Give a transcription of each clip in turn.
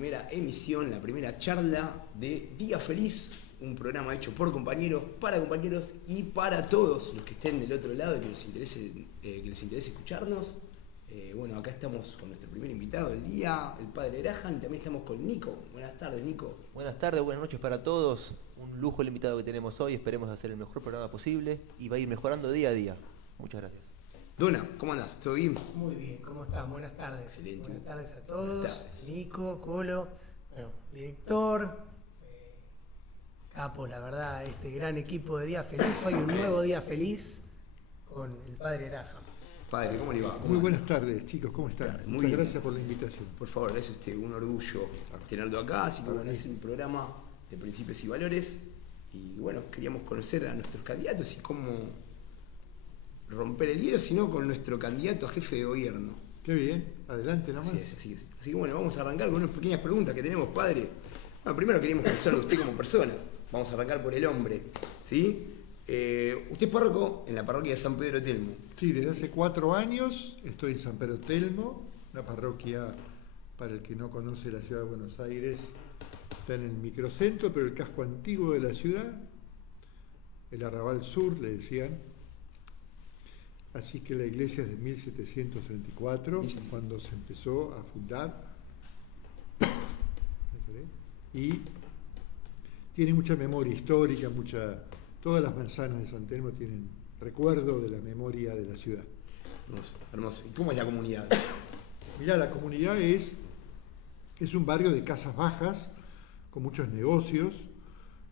primera emisión, la primera charla de Día Feliz, un programa hecho por compañeros, para compañeros y para todos los que estén del otro lado y que les interese escucharnos. Bueno, acá estamos con nuestro primer invitado del día, el padre Erahan, y también estamos con Nico. Buenas tardes, Nico. Buenas tardes, buenas noches para todos. Un lujo el invitado que tenemos hoy, esperemos hacer el mejor programa posible y va a ir mejorando día a día. Muchas gracias. Dona, ¿cómo andás? ¿Todo bien? Muy bien, ¿cómo están? Buenas tardes. Excelente. Buenas tardes a todos. Buenas tardes. Nico, Colo, bueno, director, capo, la verdad, este gran equipo de Día Feliz. Hoy un nuevo Día Feliz con el padre Erahan. Padre, ¿cómo le va? Muy buenas tardes, chicos, ¿cómo están? Muy Muchas bien. gracias por la invitación. Por favor, es un orgullo tenerlo acá, así que bueno, es un programa de principios y valores. Y bueno, queríamos conocer a nuestros candidatos y cómo romper el hielo, sino con nuestro candidato a jefe de gobierno. Qué bien, adelante nomás. Así que bueno, vamos a arrancar con unas pequeñas preguntas que tenemos, padre. Bueno, primero queríamos conocerlo a usted como persona. Vamos a arrancar por el hombre, ¿sí? Usted es párroco en la parroquia de San Pedro Telmo. Sí, desde hace 4 años estoy en San Pedro Telmo, una parroquia, para el que no conoce la ciudad de Buenos Aires, está en el microcentro, pero el casco antiguo de la ciudad, el Arrabal Sur, le decían. Así que la iglesia es de 1734, cuando se empezó a fundar. Y tiene mucha memoria histórica, todas las manzanas de San Telmo tienen recuerdo de la memoria de la ciudad. Hermoso, hermoso. ¿Y cómo es la comunidad? Mirá, la comunidad es un barrio de casas bajas, con muchos negocios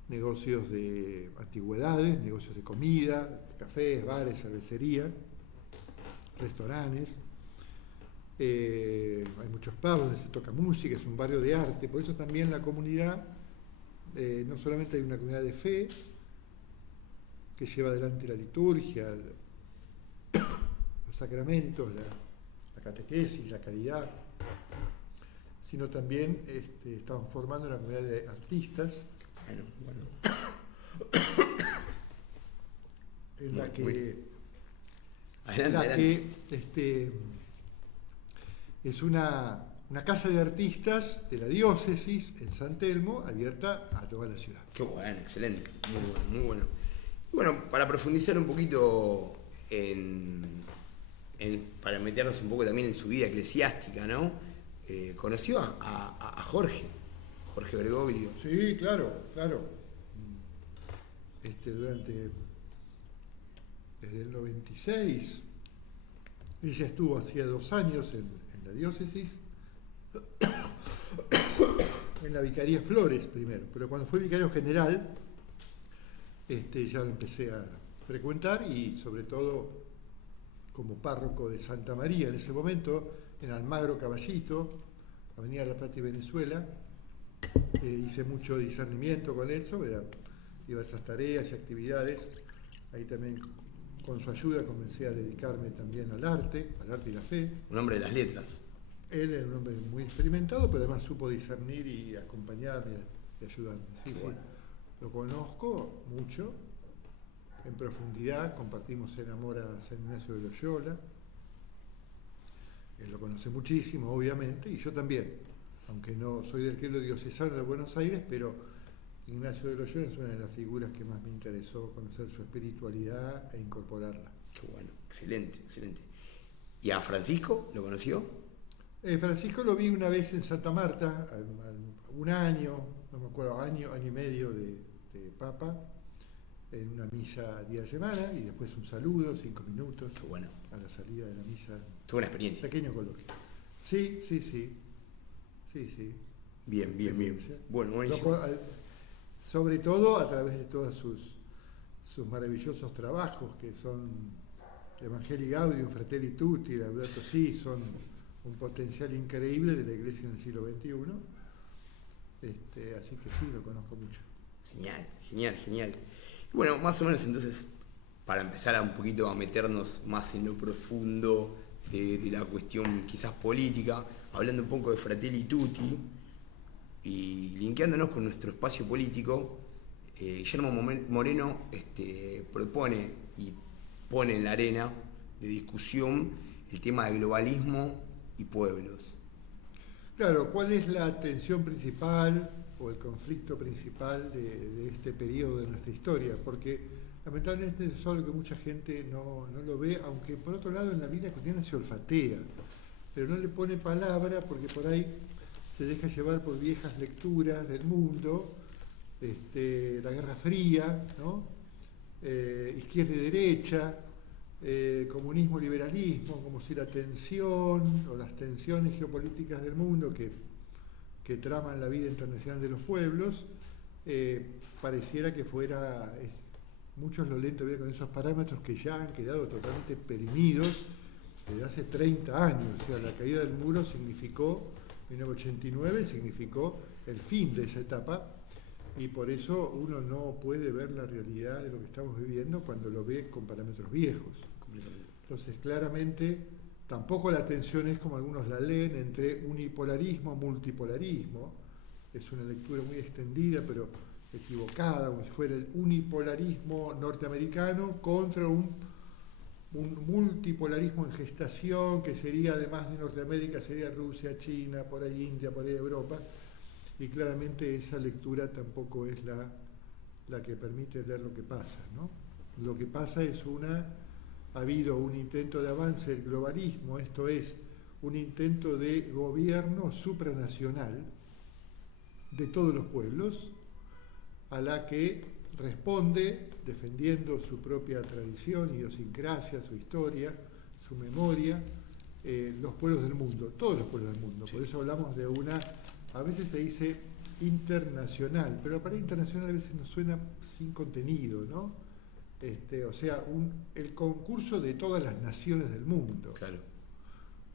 de antigüedades, negocios de comida, cafés, bares, cervecería, restaurantes. Hay muchos pubs donde se toca música, es un barrio de arte, por eso también la comunidad, no solamente hay una comunidad de fe, que lleva adelante la liturgia, los sacramentos, la catequesis, la caridad, sino también estamos formando una comunidad de artistas en la que es una casa de artistas de la diócesis en San Telmo, abierta a toda la ciudad. Qué bueno, excelente, muy bueno, muy bueno. Bueno, para profundizar un poquito para meternos un poco también en su vida eclesiástica, ¿no? Conoció a Jorge Bergoglio. Sí, claro. Desde el 96, ella estuvo hacía 2 años en la diócesis, en la Vicaría Flores primero, pero cuando fue vicario general, ya lo empecé a frecuentar y sobre todo como párroco de Santa María en ese momento, en Almagro Caballito, Avenida La Plata y Venezuela. Hice mucho discernimiento con él sobre diversas tareas y actividades. Ahí también con su ayuda comencé a dedicarme también al arte y la fe. Un hombre de las letras. Él era un hombre muy experimentado, pero además supo discernir y acompañarme y ayudarme. Sí, bueno. Lo conozco mucho, en profundidad, compartimos el amor a San Ignacio de Loyola. Él lo conoce muchísimo, obviamente, y yo también, aunque no soy del clero diocesano de Buenos Aires, pero Ignacio de Loyola es una de las figuras que más me interesó conocer su espiritualidad e incorporarla. Qué bueno, excelente. ¿Y a Francisco lo conoció? Francisco lo vi una vez en Santa Marta, un año, no me acuerdo, año y medio de Papa, en una misa día de semana, y después un saludo, 5 minutos. Qué bueno. A la salida de la misa. Tuvo una experiencia. Pequeño coloquio. Sí. Bien. Bueno, buenísimo. Sobre todo a través de todos sus maravillosos trabajos, que son Evangelii Gaudium, Fratelli Tutti, Laudato Si, son un potencial increíble de la Iglesia en el siglo XXI. Así que sí, lo conozco mucho. Genial. Bueno, más o menos entonces, para empezar un poquito a meternos más en lo profundo de la cuestión quizás política, hablando un poco de Fratelli Tutti y linkeándonos con nuestro espacio político, Guillermo Moreno propone y pone en la arena de discusión el tema de globalismo y pueblos. Claro, ¿cuál es la tensión principal o el conflicto principal de este periodo de nuestra historia? Porque lamentablemente es algo que mucha gente no lo ve, aunque por otro lado en la vida cotidiana se olfatea, pero no le pone palabra porque por ahí se deja llevar por viejas lecturas del mundo, la Guerra Fría, ¿no? Izquierda y derecha, comunismo, liberalismo, como si la tensión o las tensiones geopolíticas del mundo que traman la vida internacional de los pueblos, pareciera que fuera, muchos lo leen todavía con esos parámetros que ya han quedado totalmente perimidos desde hace 30 años. O sea, la caída del muro significó, 1989 significó el fin de esa etapa, y por eso uno no puede ver la realidad de lo que estamos viviendo cuando lo ve con parámetros viejos. Entonces, claramente, tampoco la tensión es como algunos la leen entre unipolarismo, multipolarismo. Es una lectura muy extendida, pero equivocada, como si fuera el unipolarismo norteamericano contra un multipolarismo en gestación, que sería, además de Norteamérica, sería Rusia, China, por ahí India, por ahí Europa. Y claramente esa lectura tampoco es la que permite leer lo que pasa, ¿no? Lo que pasa es ha habido un intento de avance del globalismo, esto es, un intento de gobierno supranacional de todos los pueblos, a la que responde defendiendo su propia tradición, idiosincrasia, su historia, su memoria, los pueblos del mundo, todos los pueblos del mundo. Sí. Por eso hablamos de a veces se dice internacional, pero para internacional a veces nos suena sin contenido, ¿no? O sea, el concurso de todas las naciones del mundo. Claro.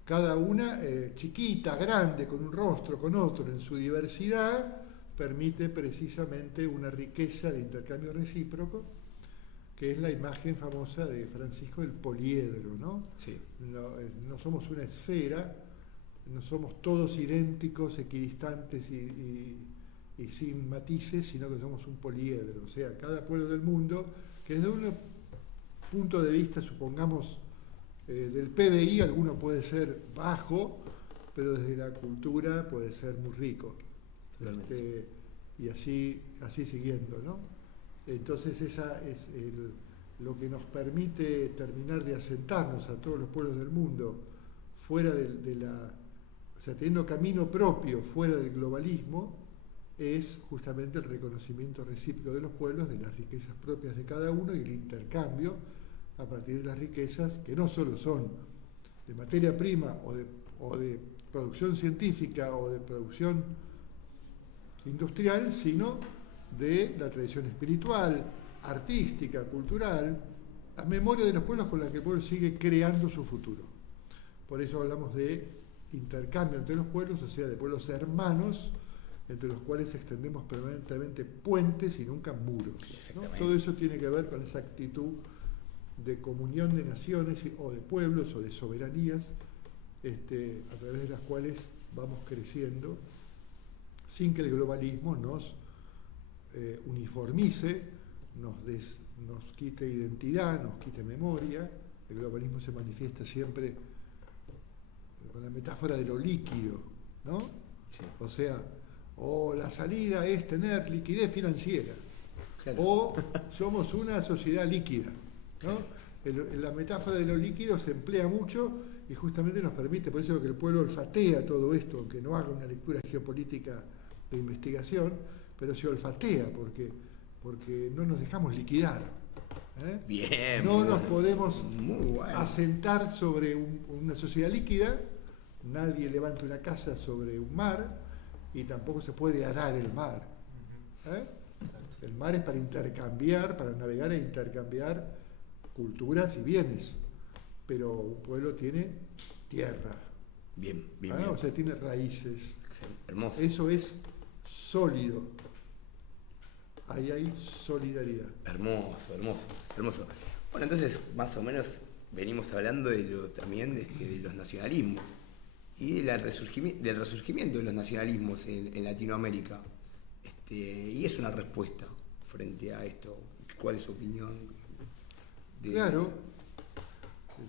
Cada una chiquita, grande, con un rostro, con otro, en su diversidad, permite precisamente una riqueza de intercambio recíproco, que es la imagen famosa de Francisco del poliedro, ¿no? Sí. No somos una esfera, no somos todos idénticos, equidistantes y sin matices, sino que somos un poliedro. O sea, cada pueblo del mundo, que desde un punto de vista, supongamos, del PBI, alguno puede ser bajo, pero desde la cultura puede ser muy rico. Y así siguiendo, ¿no? Entonces esa es lo que nos permite terminar de asentarnos a todos los pueblos del mundo fuera o sea, teniendo camino propio fuera del globalismo, es justamente el reconocimiento recíproco de los pueblos de las riquezas propias de cada uno y el intercambio a partir de las riquezas que no solo son de materia prima o de producción científica o de producción industrial, sino de la tradición espiritual, artística, cultural, a memoria de los pueblos con la que el pueblo sigue creando su futuro. Por eso hablamos de intercambio entre los pueblos, o sea, de pueblos hermanos, entre los cuales extendemos permanentemente puentes y nunca muros, ¿no? Todo eso tiene que ver con esa actitud de comunión de naciones o de pueblos o de soberanías, a través de las cuales vamos creciendo sin que el globalismo nos uniformice, nos quite identidad, nos quite memoria. El globalismo se manifiesta siempre con la metáfora de lo líquido, ¿no? Sí. O sea, la salida es tener liquidez financiera, claro. O somos una sociedad líquida, ¿no? Claro. La metáfora de lo líquido se emplea mucho y justamente nos permite, por eso que el pueblo olfatea todo esto, aunque no haga una lectura geopolítica de investigación, pero se olfatea porque no nos dejamos liquidar. Bien. No nos podemos asentar sobre una sociedad líquida, nadie levanta una casa sobre un mar y tampoco se puede arar el mar. El mar es para intercambiar, para navegar e intercambiar culturas y bienes, pero un pueblo tiene tierra. Bien. O sea, tiene raíces. Hermoso. Eso es sólido. Ahí hay solidaridad. Hermoso. Bueno, entonces, más o menos venimos hablando también de los nacionalismos y del resurgimiento de los nacionalismos en Latinoamérica. Y es una respuesta frente a esto. ¿Cuál es su opinión? Claro,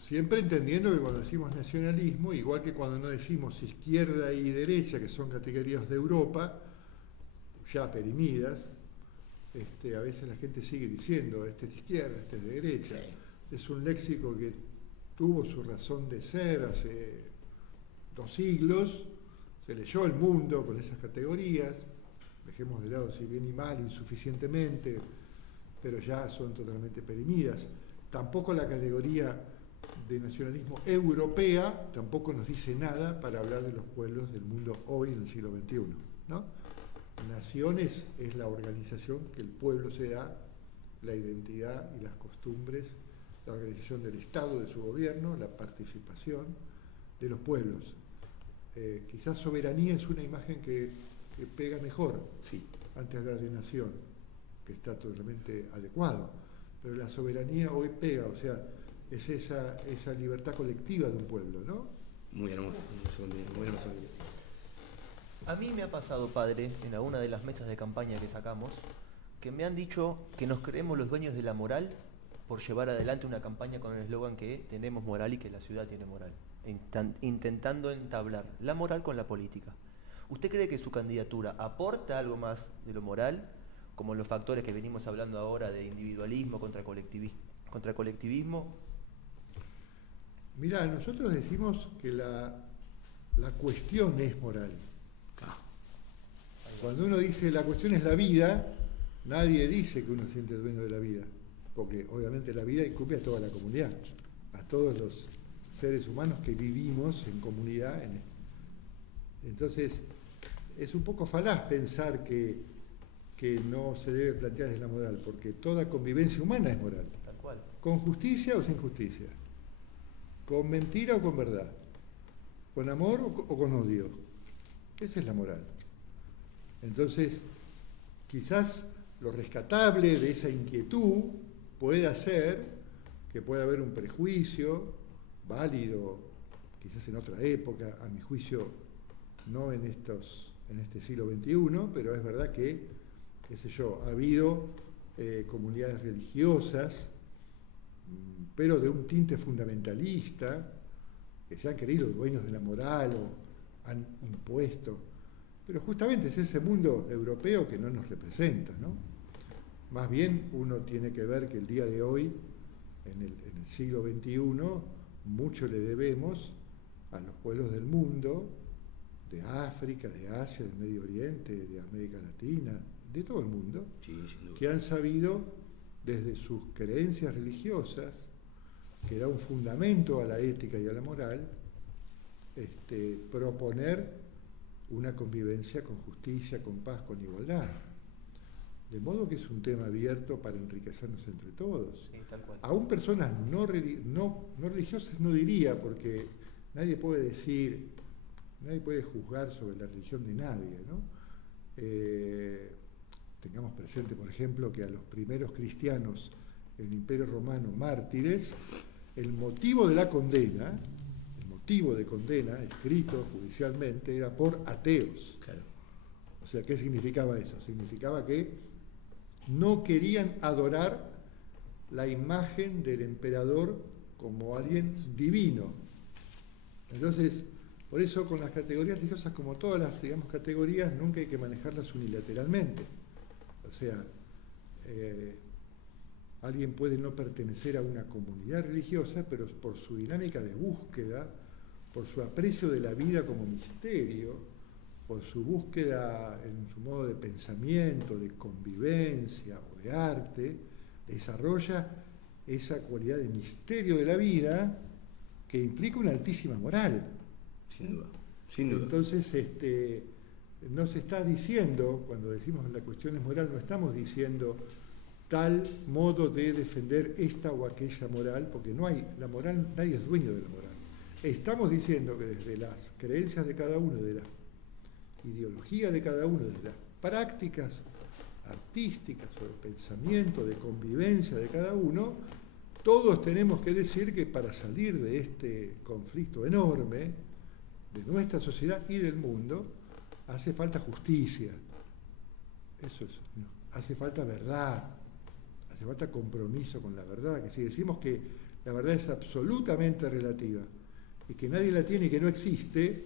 siempre entendiendo que cuando decimos nacionalismo, igual que cuando no decimos izquierda y derecha, que son categorías de Europa, ya perimidas, a veces la gente sigue diciendo, este es de izquierda, este es de derecha. Sí. Es un léxico que tuvo su razón de ser hace 2 siglos, se leyó el mundo con esas categorías, dejemos de lado si bien y mal, insuficientemente, pero ya son totalmente perimidas. Tampoco la categoría de nacionalismo europea tampoco nos dice nada para hablar de los pueblos del mundo hoy en el siglo XXI, ¿no? Naciones es la organización que el pueblo se da, la identidad y las costumbres, la organización del Estado, de su gobierno, la participación de los pueblos. Quizás soberanía es una imagen que pega mejor, sí, antes de hablar de nación, que está totalmente adecuado, pero la soberanía hoy pega, o sea, es esa libertad colectiva de un pueblo, ¿no? Muy hermoso, muy hermoso. A mí me ha pasado, padre, en alguna de las mesas de campaña que sacamos, que me han dicho que nos creemos los dueños de la moral por llevar adelante una campaña con el eslogan que tenemos moral y que la ciudad tiene moral, intentando entablar la moral con la política. ¿Usted cree que su candidatura aporta algo más de lo moral, como los factores que venimos hablando ahora de individualismo contra colectivismo? Mirá, nosotros decimos que la cuestión es moral. Cuando uno dice la cuestión es la vida, nadie dice que uno siente dueño de la vida, porque obviamente la vida incumbe a toda la comunidad, a todos los seres humanos que vivimos en comunidad. Entonces, es un poco falaz pensar que no se debe plantear desde la moral, porque toda convivencia humana es moral. Tal cual. Con justicia o sin justicia, con mentira o con verdad, con amor o con odio. Esa es la moral. Entonces, quizás lo rescatable de esa inquietud pueda ser que pueda haber un prejuicio válido, quizás en otra época, a mi juicio, no en este siglo XXI, pero es verdad que, qué sé yo, ha habido comunidades religiosas, pero de un tinte fundamentalista, que se han creído dueños de la moral o han impuesto. Pero justamente es ese mundo europeo que no nos representa, ¿no? Más bien uno tiene que ver que el día de hoy, en el siglo XXI, mucho le debemos a los pueblos del mundo, de África, de Asia, del Medio Oriente, de América Latina, de todo el mundo, sí, que han sabido, desde sus creencias religiosas, que da un fundamento a la ética y a la moral, proponer una convivencia con justicia, con paz, con igualdad. De modo que es un tema abierto para enriquecernos entre todos. Sí, tal cual. Aún personas no religiosas no diría, porque nadie puede decir, nadie puede juzgar sobre la religión de nadie, ¿no? Tengamos presente, por ejemplo, que a los primeros cristianos en el Imperio Romano, mártires, el motivo de condena, escrito judicialmente, era por ateos. Claro. O sea, ¿qué significaba eso? Significaba que no querían adorar la imagen del emperador como alguien divino. Entonces, por eso con las categorías religiosas, como todas las, digamos, categorías, nunca hay que manejarlas unilateralmente. O sea, alguien puede no pertenecer a una comunidad religiosa, pero por su dinámica de búsqueda, por su aprecio de la vida como misterio, por su búsqueda en su modo de pensamiento, de convivencia o de arte, desarrolla esa cualidad de misterio de la vida que implica una altísima moral. Sin duda, sin duda. Entonces, no se está diciendo, cuando decimos la cuestión es moral, no estamos diciendo tal modo de defender esta o aquella moral, porque no hay, la moral, nadie es dueño de la moral. Estamos diciendo que desde las creencias de cada uno, de la ideología de cada uno, de las prácticas artísticas o de pensamiento, de convivencia de cada uno, todos tenemos que decir que para salir de este conflicto enorme de nuestra sociedad y del mundo, hace falta justicia. Eso es, hace falta verdad, hace falta compromiso con la verdad, que si decimos que la verdad es absolutamente relativa y que nadie la tiene y que no existe,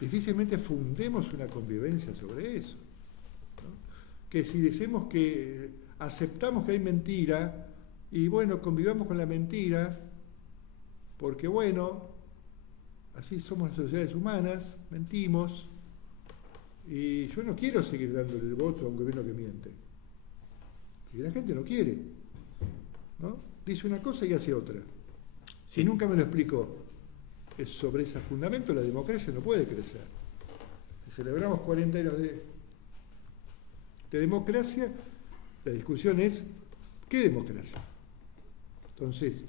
difícilmente fundemos una convivencia sobre eso, ¿no? Que si decimos que aceptamos que hay mentira y bueno, convivamos con la mentira, porque bueno, así somos las sociedades humanas, mentimos, y yo no quiero seguir dándole el voto a un gobierno que miente, porque la gente no quiere, ¿no? Dice una cosa y hace otra. Sí. Y nunca me lo explicó. Sobre ese fundamento la democracia no puede crecer. Si celebramos 40 años de democracia, la discusión es ¿qué democracia? Entonces,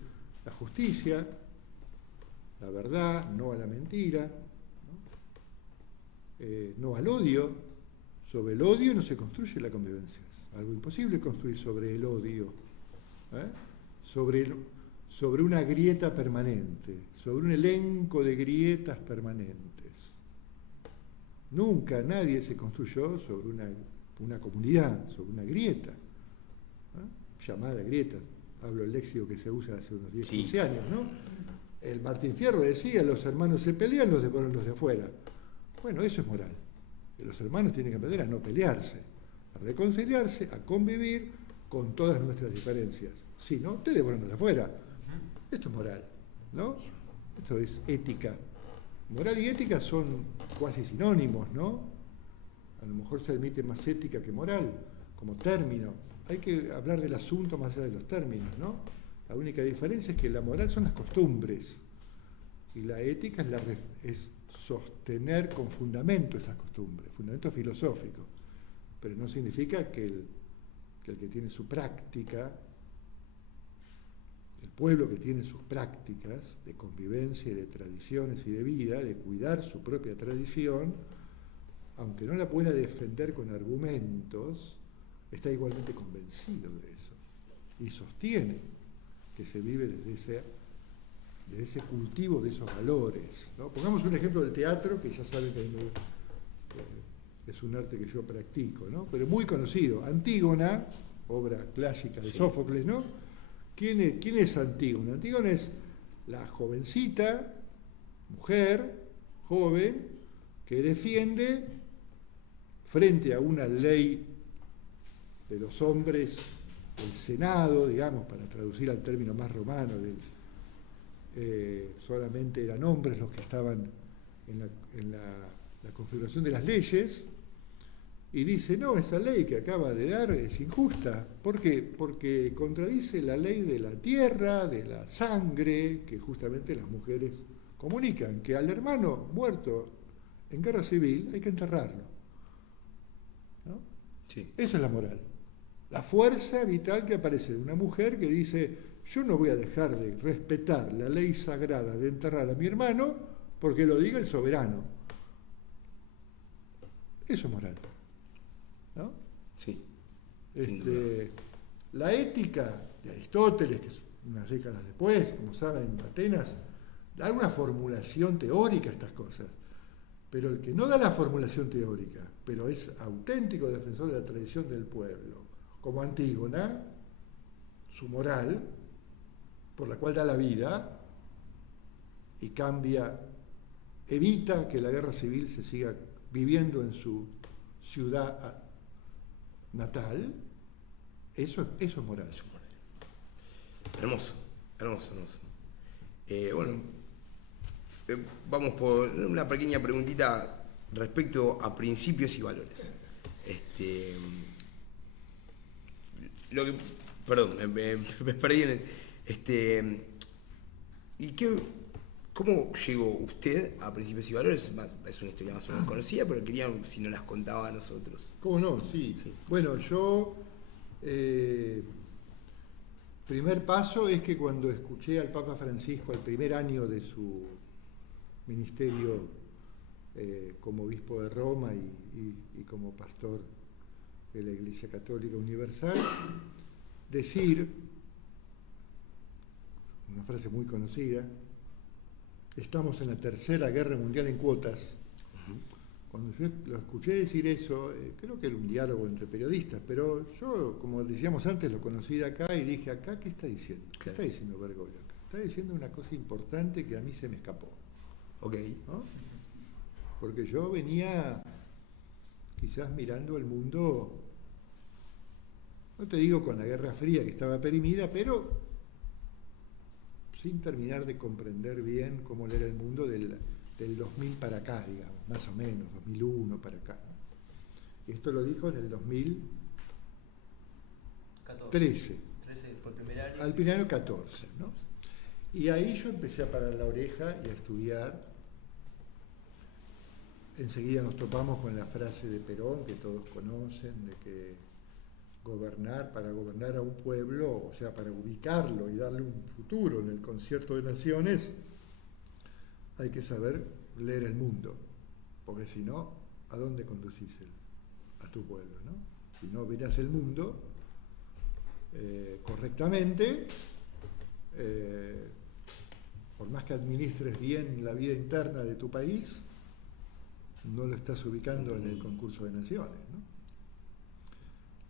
la justicia, la verdad, no a la mentira, no al odio. Sobre el odio no se construye la convivencia. Es algo imposible construir sobre el odio, sobre una grieta permanente, sobre un elenco de grietas permanentes. Nunca nadie se construyó sobre una comunidad, sobre una grieta, llamada grieta. Hablo el léxico que se usa hace unos 10, 15 años, ¿no? El Martín Fierro decía, los hermanos se pelean, los separan los de afuera. Bueno, eso es moral. Los hermanos tienen que aprender a no pelearse, a reconciliarse, a convivir con todas nuestras diferencias. Si no, te devoran los de afuera. Esto es moral, ¿no? Esto es ética. Moral y ética son casi sinónimos, ¿no? A lo mejor se admite más ética que moral, como término. Hay que hablar del asunto más allá de los términos, ¿no? La única diferencia es que la moral son las costumbres y la ética es sostener con fundamento esas costumbres, fundamento filosófico. Pero no significa que el que tiene su práctica, el pueblo que tiene sus prácticas de convivencia y de tradiciones y de vida, de cuidar su propia tradición, aunque no la pueda defender con argumentos, está igualmente convencido de eso y sostiene que se vive desde ese cultivo de esos valores, ¿no? Pongamos un ejemplo del teatro, que ya saben que es un arte que yo practico, ¿no? Pero muy conocido. Antígona, obra clásica de Sófocles, ¿no? ¿Quién es Antígona? Antígona es la jovencita, mujer, joven, que defiende frente a una ley de los hombres, el Senado, digamos, para traducir al término más romano, solamente eran hombres los que estaban en la configuración de las leyes, y dice, no, esa ley que acaba de dar es injusta. ¿Por qué? Porque contradice la ley de la tierra, de la sangre, que justamente las mujeres comunican, que al hermano muerto en guerra civil hay que enterrarlo, ¿no? Sí. Esa es la moral. La fuerza vital que aparece de una mujer que dice, yo no voy a dejar de respetar la ley sagrada de enterrar a mi hermano porque lo diga el soberano. Eso es moral, ¿no? Sí. Sin duda. La ética de Aristóteles, que es unas décadas después, como saben, en Atenas, da una formulación teórica a estas cosas. Pero el que no da la formulación teórica, pero es auténtico defensor de la tradición del pueblo, como Antígona, su moral, por la cual da la vida y cambia, evita que la guerra civil se siga viviendo en su ciudad natal, eso es moral. Hermoso, hermoso, hermoso. Vamos por una pequeña preguntita respecto a principios y valores. Perdón, me perdí en ¿cómo llegó usted a principios y valores? Es una historia más o menos conocida, pero quería si nos las contaba a nosotros. ¿Cómo no? Sí. Bueno, yo... primer paso es que cuando escuché al Papa Francisco al primer año de su ministerio como obispo de Roma y como pastor de la Iglesia Católica Universal, decir, una frase muy conocida, estamos en la Tercera Guerra Mundial en cuotas. Cuando yo lo escuché decir eso, creo que era un diálogo entre periodistas, pero yo, como decíamos antes, lo conocí de acá y dije, ¿acá qué está diciendo? ¿Qué está diciendo Bergoglio acá? está diciendo una cosa importante que a mí se me escapó, Ok. ¿no? Porque yo venía quizás mirando el mundo, no te digo con la Guerra Fría que estaba perimida, pero sin terminar de comprender bien cómo era el mundo del 2000 para acá, digamos, más o menos, 2001 para acá, ¿no? Y esto lo dijo en el 2013, 13 por primer año. al primer año 14, ¿no? Y ahí yo empecé a parar la oreja y a estudiar. Enseguida nos topamos con la frase de Perón, que todos conocen, de que para gobernar a un pueblo, o sea, para ubicarlo y darle un futuro en el concierto de naciones, hay que saber leer el mundo, porque si no, ¿a dónde conducís a tu pueblo, ¿no? Si no miras el mundo correctamente, por más que administres bien la vida interna de tu país, no lo estás ubicando en el concurso de naciones, ¿no?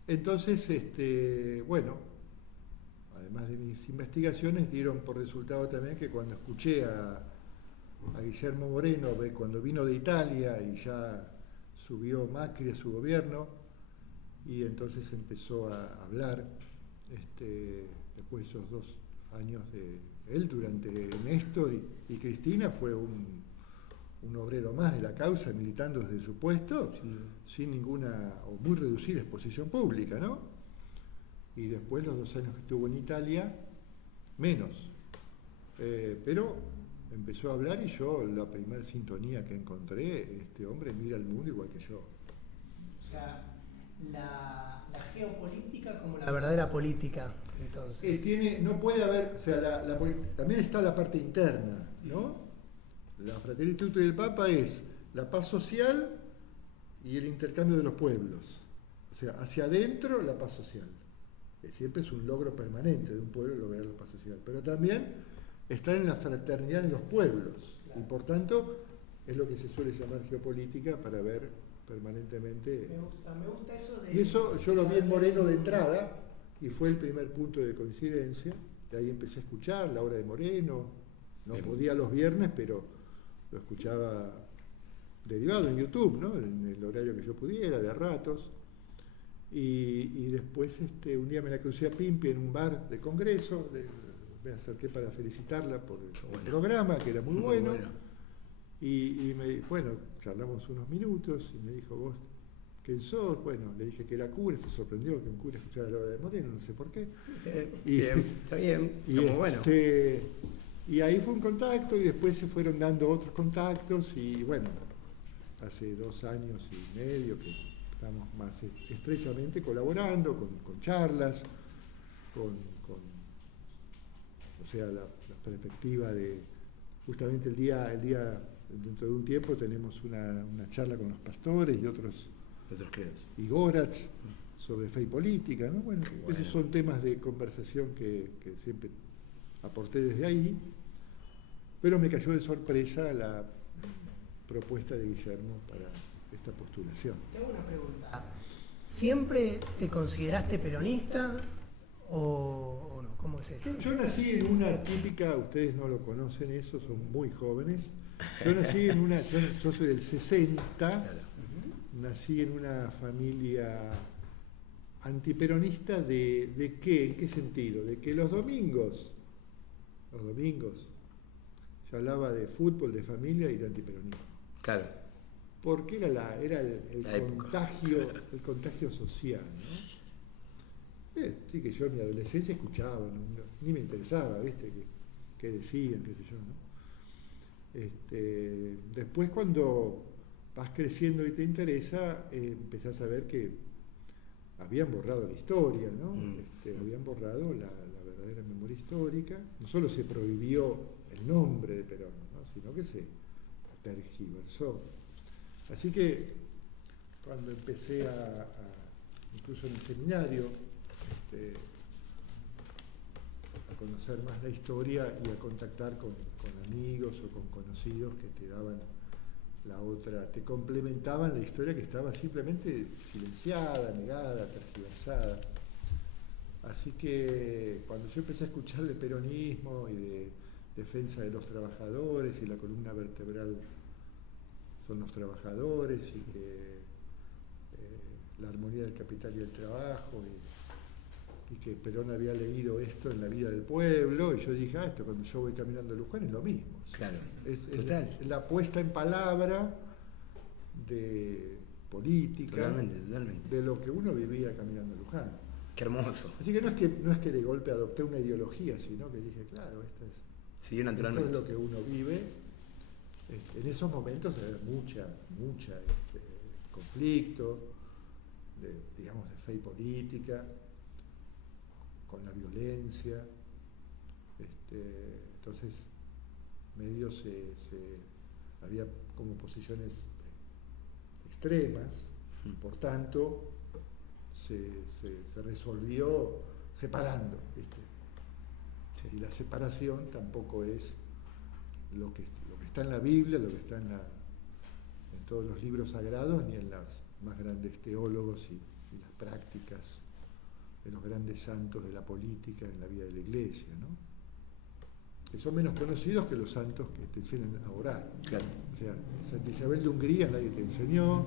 Entonces, bueno, además de mis investigaciones, dieron por resultado también que cuando escuché a Guillermo Moreno, cuando vino de Italia y ya subió Macri a su gobierno, y entonces empezó a hablar, después de esos 2 años de él, durante Néstor y Cristina, fue un obrero más de la causa, militando desde su puesto, sin ninguna o muy reducida exposición pública, ¿no? Y después los 2 años que estuvo en Italia, menos. Pero empezó a hablar y yo, la primera sintonía que encontré, este hombre mira el mundo igual que yo. O sea, la geopolítica como la verdadera política, entonces. No puede haber, o sea, también está la parte interna, ¿no? La Fratelli Tutti del Papa es la paz social y el intercambio de los pueblos. O sea, hacia adentro la paz social, que siempre es un logro permanente de un pueblo lograr la paz social. Pero también está en la fraternidad de los pueblos. Claro. Y por tanto, es lo que se suele llamar geopolítica para ver permanentemente. Me gusta eso de. Y eso yo lo vi en Moreno de entrada, y fue el primer punto de coincidencia. De ahí empecé a escuchar la hora de Moreno. No podía los viernes, pero lo escuchaba derivado en YouTube, ¿no? En el horario que yo pudiera, de ratos. Y después un día me la crucé a Pimpi en un bar de congreso, me acerqué para felicitarla por el programa, que era muy bueno. Y bueno, charlamos unos minutos y me dijo, ¿vos quién sos? Bueno, le dije que era cura, se sorprendió que un cura escuchara la hora de Moreno, no sé por qué. Bien, está bien, está muy bueno. Y ahí fue un contacto y después se fueron dando otros contactos y bueno, hace 2 años y medio que estamos más estrechamente colaborando con charlas, o sea, la perspectiva de justamente el día dentro de un tiempo tenemos una charla con los pastores y otros credos. Y Goratz sobre fe y política, ¿no? Bueno, esos son temas de conversación que siempre aporté desde ahí. Pero me cayó de sorpresa la propuesta de Guillermo para esta postulación. Te hago una pregunta. ¿Siempre te consideraste peronista o no? ¿Cómo es esto? Yo nací en una típica, ustedes no lo conocen eso, son muy jóvenes. Yo nací en una, yo soy del 60, nací en una familia antiperonista de ¿qué? ¿En qué sentido? De que los domingos, se hablaba de fútbol, de familia y de antiperonismo. Claro. Porque era el contagio social, ¿no? Sí, que yo en mi adolescencia escuchaba, ni me interesaba, ¿viste? ¿Qué decían, qué sé yo, ¿no? Después cuando vas creciendo y te interesa, empezás a ver que habían borrado la historia, ¿no? Habían borrado la verdadera memoria histórica. No solo se prohibió el nombre de Perón, ¿no? Sino que se tergiversó. Así que cuando empecé incluso en el seminario, a conocer más la historia y a contactar con amigos o con conocidos que te daban te complementaban la historia que estaba simplemente silenciada, negada, tergiversada. Así que cuando yo empecé a escuchar de peronismo y de defensa de los trabajadores y la columna vertebral son los trabajadores y que la armonía del capital y el trabajo y que Perón había leído esto en La vida del pueblo, y yo dije, esto cuando yo voy caminando a Luján es lo mismo. Claro, total. La puesta en palabra de política, totalmente. de lo que uno vivía caminando a Luján. Qué hermoso. Así que no es que de golpe adopté una ideología, sino que dije, claro, esto Siguió naturalmente. es lo que uno vive. En esos momentos había mucha conflicto, digamos, de fe y política, con la violencia. Entonces, medio había como posiciones extremas, por tanto, se resolvió separando, ¿viste? Sí. Y la separación tampoco es lo que está en la Biblia, lo que está en todos los libros sagrados, ni en los más grandes teólogos y las prácticas de los grandes santos de la política en la vida de la Iglesia, ¿no? Que son menos conocidos que los santos que te enseñan a orar. Claro. O sea, Santa Isabel de Hungría nadie te enseñó.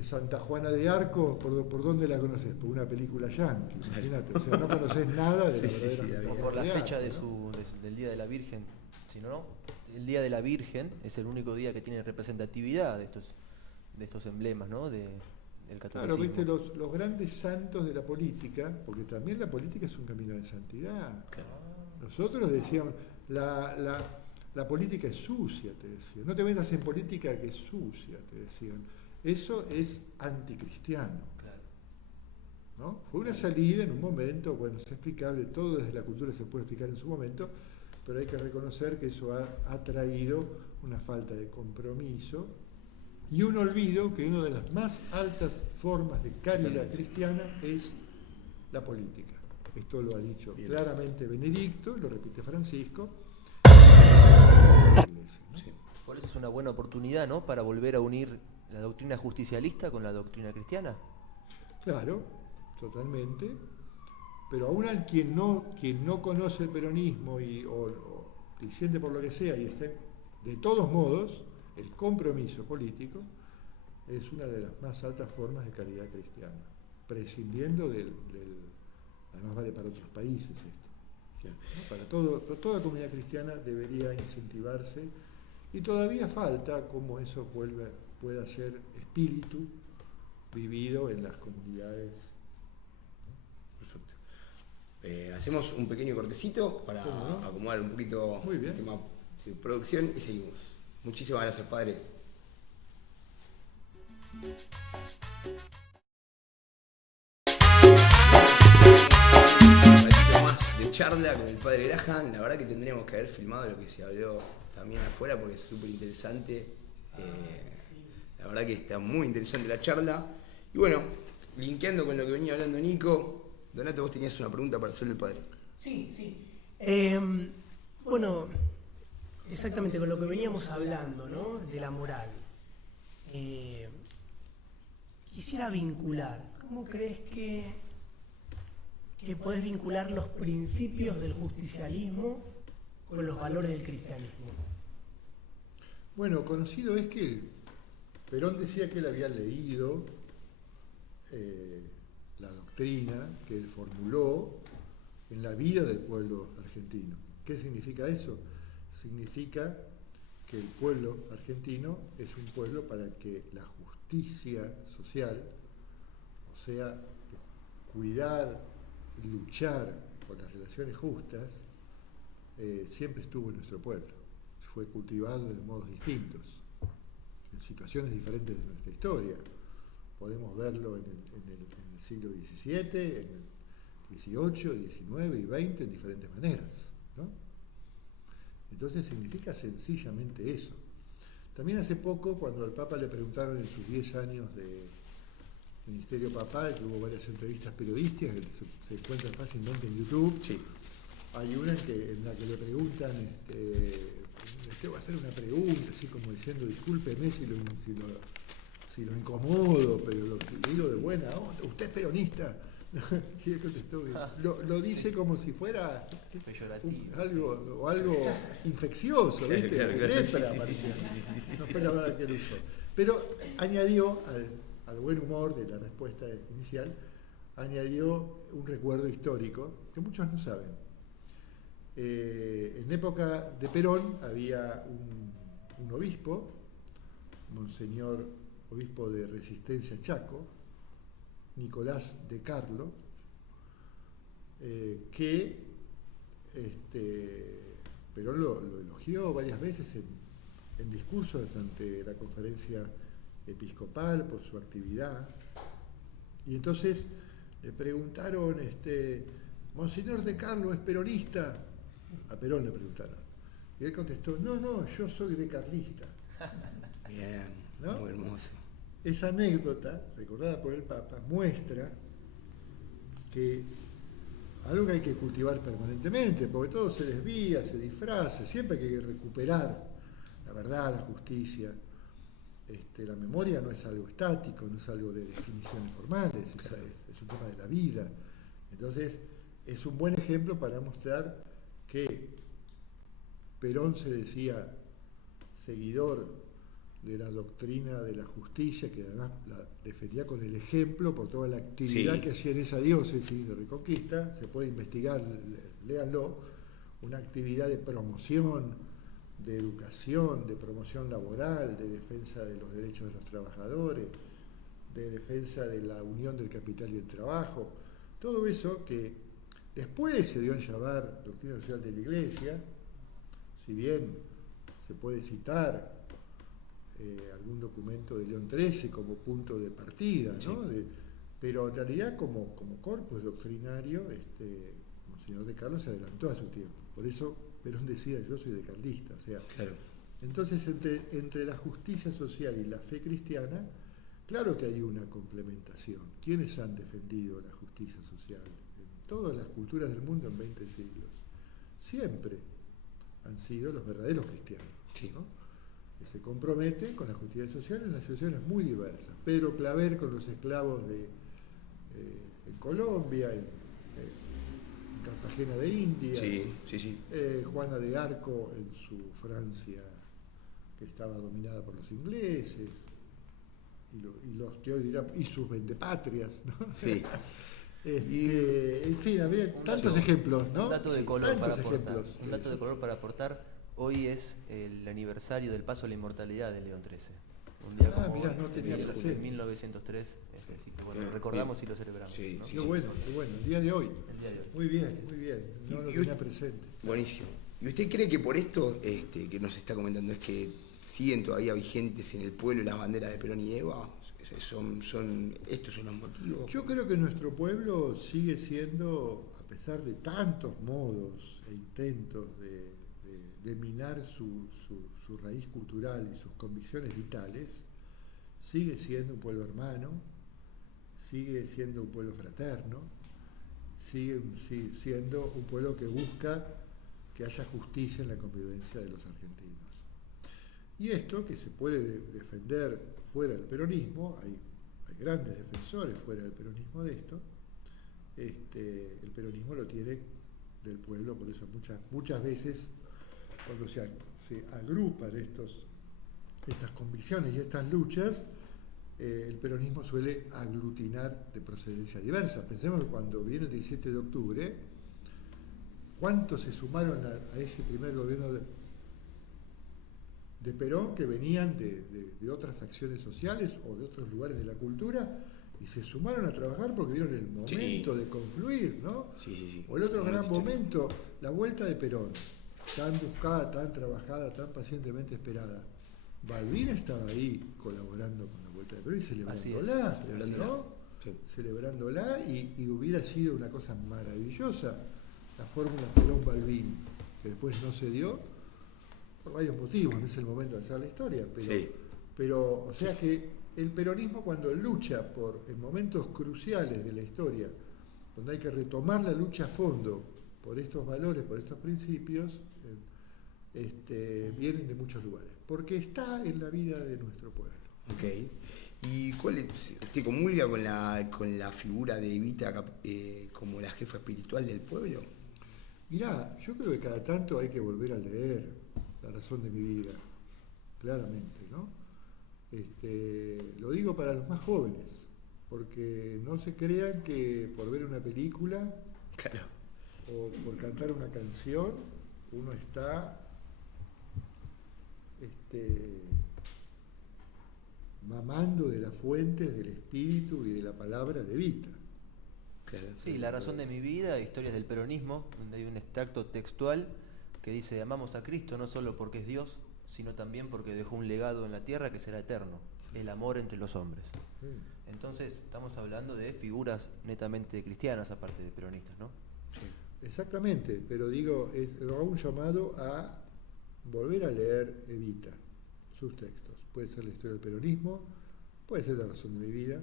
Santa Juana de Arco, ¿por dónde la conoces? Por una película yankee, imagínate. O sea, no conoces nada de la verdadera. Por la fecha del Día de la Virgen. Si no, el Día de la Virgen es el único día que tiene representatividad de estos emblemas, ¿no? Del catolicismo. Claro, viste, los grandes santos de la política, porque también la política es un camino de santidad. Claro. Nosotros decíamos, la política es sucia, te decían. No te metas en política que es sucia, te decían. Eso es anticristiano. Claro. ¿No? Fue una salida en un momento, bueno, es explicable, todo desde la cultura se puede explicar en su momento, pero hay que reconocer que eso ha traído una falta de compromiso y un olvido que una de las más altas formas de caridad cristiana es la política. Esto lo ha dicho claramente Benedicto, lo repite Francisco. ¿No? Sí. Por eso es una buena oportunidad, ¿no? Para volver a unir la doctrina justicialista con la doctrina cristiana. Claro, totalmente. Pero aún al quien no conoce el peronismo o disiente por lo que sea y está, de todos modos, el compromiso político es una de las más altas formas de caridad cristiana, prescindiendo además vale para otros países esto. ¿No? Para toda comunidad cristiana debería incentivarse y todavía falta cómo eso pueda ser espíritu vivido en las comunidades. Perfecto. Hacemos un pequeño cortecito para acomodar un poquito el tema de producción y seguimos. Muchísimas gracias, padre. Más de charla con el padre Graham. La verdad que tendríamos que haber filmado lo que se habló también afuera porque es súper interesante. La verdad que está muy interesante la charla. Y bueno, linkeando con lo que venía hablando Nico, Donato, vos tenías una pregunta para hacerle al padre. Sí. Bueno, exactamente con lo que veníamos hablando, ¿no? De la moral. Quisiera vincular. ¿Cómo crees que podés vincular los principios del justicialismo con los valores del cristianismo? Bueno, conocido es que Perón decía que él había leído la doctrina que él formuló en la vida del pueblo argentino. ¿Qué significa eso? Significa que el pueblo argentino es un pueblo para que la justicia social, o sea, cuidar y luchar por las relaciones justas, siempre estuvo en nuestro pueblo. Fue cultivado de modos distintos, en situaciones diferentes de nuestra historia. Podemos verlo en el siglo XVII, en el XVIII, XIX y XX en diferentes maneras, ¿no? Entonces significa sencillamente eso. También hace poco, cuando al Papa le preguntaron en sus 10 años de ministerio papal, que hubo varias entrevistas periodísticas que se encuentran fácilmente en YouTube, sí. Hay una en la que le preguntan, deseo hacer una pregunta, así como diciendo, discúlpeme si lo incomodo, pero lo que digo de buena onda, usted es peronista, Y él contestó que lo dice como si fuera Peyorativo. algo infeccioso, Claro, ¿viste? claro, claro. Lepra, parecía. No fue la verdad que él usó. Pero añadió al buen humor de la respuesta inicial, añadió un recuerdo histórico que muchos no saben. En época de Perón había un obispo, Monseñor Obispo de Resistencia Chaco, Nicolás de Carlo, que Perón lo elogió varias veces en discursos ante la conferencia episcopal por su actividad. Y entonces le preguntaron, Monseñor de Carlo es peronista. A Perón le preguntaron. Y él contestó, no, yo soy de carlista. Bien, ¿No? muy hermoso. Esa anécdota, recordada por el Papa, muestra que algo que hay que cultivar permanentemente, porque todo se desvía, se disfraza, siempre hay que recuperar la verdad, la justicia. La memoria no es algo estático, no es algo de definiciones formales, es un tema de la vida. Entonces, es un buen ejemplo para mostrar que Perón se decía seguidor de la doctrina de la justicia, que además la defendía con el ejemplo por toda la actividad que hacía en esa diócesis de Reconquista. Se puede investigar, léanlo, una actividad de promoción, de educación, de promoción laboral, de defensa de los derechos de los trabajadores, de defensa de la unión del capital y el trabajo. Todo eso que después se dio en llamar doctrina social de la Iglesia, si bien se puede citar algún documento de León XIII como punto de partida, ¿no? Pero en realidad como corpus doctrinario, Monseñor de Carlos se adelantó a su tiempo. Por eso Perón decía, yo soy de carlista. O sea, Claro. entonces entre la justicia social y la fe cristiana, claro que hay una complementación. ¿Quiénes han defendido la justicia social? En todas las culturas del mundo en 20 siglos. Siempre han sido los verdaderos cristianos, ¿no? Que se comprometen con la justicia social en las situaciones muy diversas. Pedro Claver con los esclavos en Colombia, en Cartagena de Indias, Sí. Juana de Arco en su Francia que estaba dominada por los ingleses, y los que hoy dirán, y sus vendepatrias, ¿no? Sí. En fin, habría tantos ejemplos, ¿no? Un dato de color Tantos para aportar. ejemplos. Un dato de color para aportar. Hoy es el aniversario del paso a la inmortalidad de León XIII. Un día como mirá, hoy, no tenía en presente. 1903. Así que bueno, Bien, recordamos bien. y lo celebramos. Sí, ¿no? sí, Qué bueno, el día de hoy. El día de hoy. Muy bien, muy bien. No lo Y- tenía presente. Buenísimo. ¿Y usted cree que por esto que nos está comentando es que siguen todavía vigentes en el pueblo las banderas de Perón y Eva? ¿Estos son los motivos? Yo creo que nuestro pueblo sigue siendo, a pesar de tantos modos e intentos de minar su raíz cultural y sus convicciones vitales, sigue siendo un pueblo hermano, sigue siendo un pueblo fraterno, sigue siendo un pueblo que busca que haya justicia en la convivencia de los argentinos. Y esto que se puede defender fuera del peronismo, hay grandes defensores fuera del peronismo de esto, el peronismo lo tiene del pueblo, por eso muchas veces cuando se agrupan estas convicciones y estas luchas, el peronismo suele aglutinar de procedencia diversa. Pensemos que cuando viene el 17 de octubre, ¿cuántos se sumaron a ese primer gobierno de Perón que venían de otras facciones sociales o de otros lugares de la cultura y se sumaron a trabajar porque vieron el momento de confluir, ¿no? Sí. O el otro gran momento, la vuelta de Perón, tan buscada, tan trabajada, tan pacientemente esperada. Balbín estaba ahí colaborando con la vuelta de Perón y celebrándola, ¿no? Sí. Celebrándola y hubiera sido una cosa maravillosa la fórmula Perón-Balbín, que después no se dio por varios motivos, no es el momento de hacer la historia, pero o sea que el peronismo cuando lucha en momentos cruciales de la historia, donde hay que retomar la lucha a fondo por estos valores, por estos principios, vienen de muchos lugares, porque está en la vida de nuestro pueblo. Ok. ¿Y cuál es, usted comulga con la figura de Evita como la jefa espiritual del pueblo? Mirá, yo creo que cada tanto hay que volver a leer La razón de mi vida, claramente, ¿no? Lo digo para los más jóvenes, porque no se crean que por ver una película Claro. o por cantar una canción uno está mamando de las fuentes del espíritu y de la palabra de Evita. Claro. Sí, La razón de mi vida, Historias del peronismo, donde hay un extracto textual que dice: amamos a Cristo no solo porque es Dios, sino también porque dejó un legado en la tierra que será eterno, el amor entre los hombres. Sí. Entonces estamos hablando de figuras netamente cristianas, aparte de peronistas, ¿no? Sí. Exactamente, pero digo, hago un llamado a volver a leer Evita, sus textos. Puede ser la historia del peronismo, puede ser La razón de mi vida,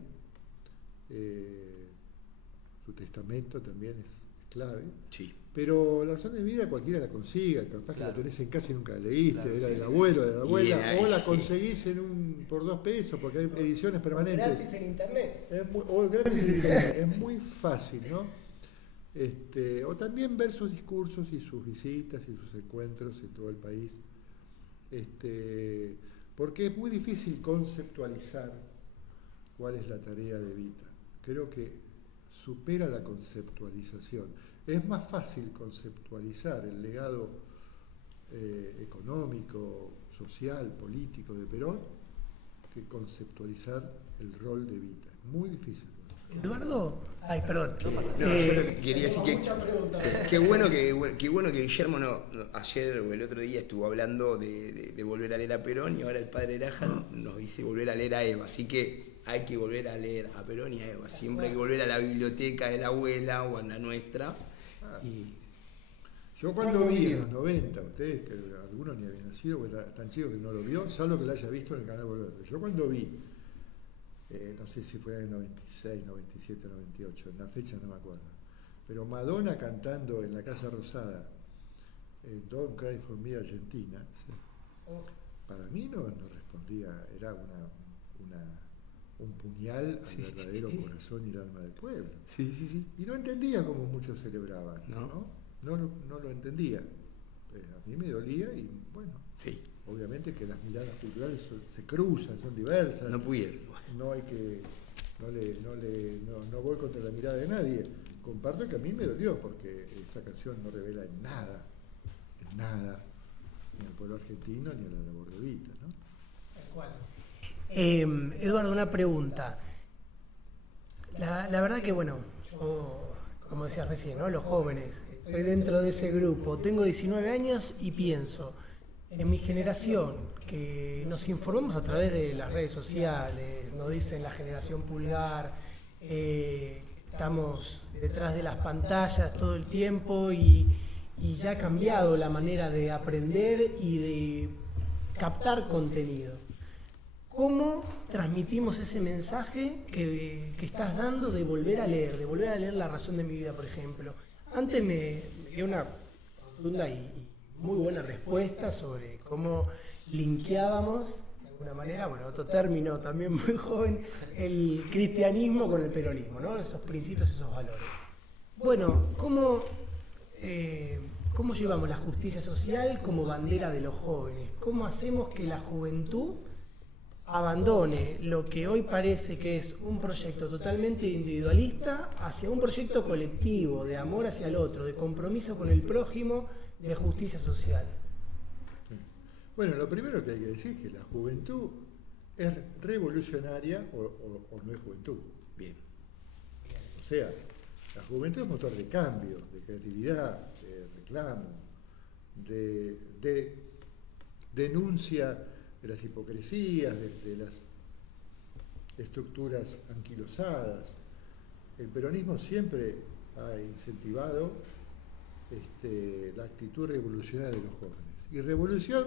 su testamento también es clave. Sí. Pero La razón de mi vida cualquiera la consiga, capaz que la tenés en casa y nunca la leíste, Claro, era sí, del sí. abuelo, de la abuela, Y o la conseguís por $2, porque hay ediciones permanentes. Gratis en internet. O gratis en internet, es muy fácil, ¿no? O también ver sus discursos y sus visitas y sus encuentros en todo el país, porque es muy difícil conceptualizar cuál es la tarea de Evita. Creo que supera la conceptualización. Es más fácil conceptualizar el legado económico, social, político de Perón que conceptualizar el rol de Evita. Es muy difícil. Eduardo, ay, perdón. No, yo lo que quería decir que qué bueno que Guillermo ayer o el otro día estuvo hablando de volver a leer a Perón, y ahora el padre Laja nos dice volver a leer a Eva, así que hay que volver a leer a Perón y a Eva, siempre hay que volver a la biblioteca de la abuela o a la nuestra. Y Yo cuando vi en los 90, ustedes, que algunos ni habían nacido, porque era tan chico que no lo vio, salvo que lo haya visto en el canal Volver. Yo cuando vi, no sé si fue en el 96, 97, 98, en la fecha no me acuerdo, pero Madonna cantando en la Casa Rosada, Don't Cry for Me Argentina, sí. para mí no respondía, era un puñal al verdadero corazón y el alma del pueblo. Sí, sí, sí. Y no entendía cómo muchos celebraban, No. No lo entendía. A mí me dolía y bueno, Sí. obviamente que las miradas culturales se cruzan, son diversas. No pudieron. No hay que, no voy contra la mirada de nadie. Comparto que a mí me dolió porque esa canción no revela en nada, ni al pueblo argentino ni a la labor de Evita, ¿no? Tal cual. Eduardo, una pregunta. La verdad que, bueno, yo, como decías recién, ¿no? Los jóvenes, estoy dentro de ese grupo, tengo 19 años y pienso, en mi generación, que nos informamos a través de las redes sociales, nos dicen la generación pulgar, estamos detrás de las pantallas todo el tiempo y ya ha cambiado la manera de aprender y de captar contenido. ¿Cómo transmitimos ese mensaje que estás dando de volver a leer La razón de mi vida, por ejemplo? Antes me dio una rotunda y muy buena respuesta sobre cómo linkeábamos, de alguna manera, bueno, otro término también muy joven, el cristianismo con el peronismo, ¿no? Esos principios, esos valores. Bueno, ¿cómo llevamos la justicia social como bandera de los jóvenes? ¿Cómo hacemos que la juventud abandone lo que hoy parece que es un proyecto totalmente individualista hacia un proyecto colectivo, de amor hacia el otro, de compromiso con el prójimo, de justicia social? Bueno, lo primero que hay que decir es que la juventud es revolucionaria o no es juventud. Bien. O sea, la juventud es motor de cambio, de creatividad, de reclamo, de denuncia de las hipocresías, de las estructuras anquilosadas. El peronismo siempre ha incentivado la actitud revolucionaria de los jóvenes. Y revolución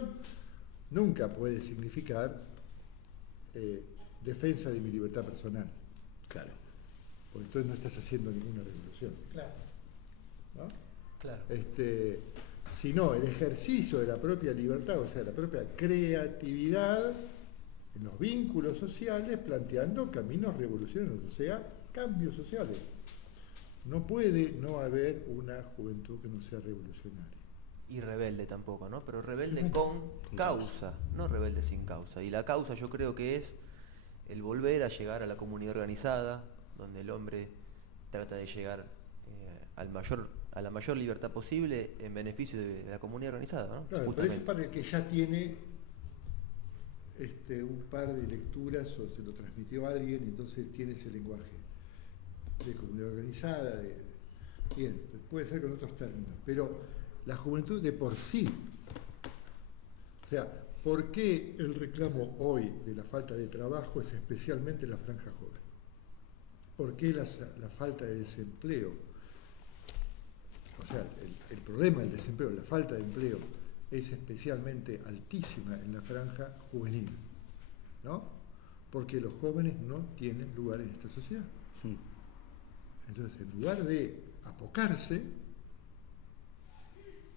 nunca puede significar defensa de mi libertad personal. Claro. Porque entonces no estás haciendo ninguna revolución. Claro. ¿No? Claro. Sino el ejercicio de la propia libertad, o sea, la propia creatividad en los vínculos sociales, planteando caminos revolucionarios, o sea, cambios sociales. No puede no haber una juventud que no sea revolucionaria. Y rebelde tampoco, ¿no? Pero rebelde con causa, no rebelde sin causa. Y la causa yo creo que es el volver a llegar a la comunidad organizada, donde el hombre trata de llegar a la mayor libertad posible en beneficio de la comunidad organizada, ¿no? Claro, pero ese padre que ya tiene un par de lecturas o se lo transmitió a alguien, entonces tiene ese lenguaje de comunidad organizada, bien, puede ser con otros términos, pero la juventud de por sí, o sea, ¿por qué el reclamo hoy de la falta de trabajo es especialmente la franja joven? ¿Por qué la falta de desempleo? O sea, el problema del desempleo, la falta de empleo, es especialmente altísima en la franja juvenil, ¿no? Porque los jóvenes no tienen lugar en esta sociedad. Entonces, en lugar de apocarse,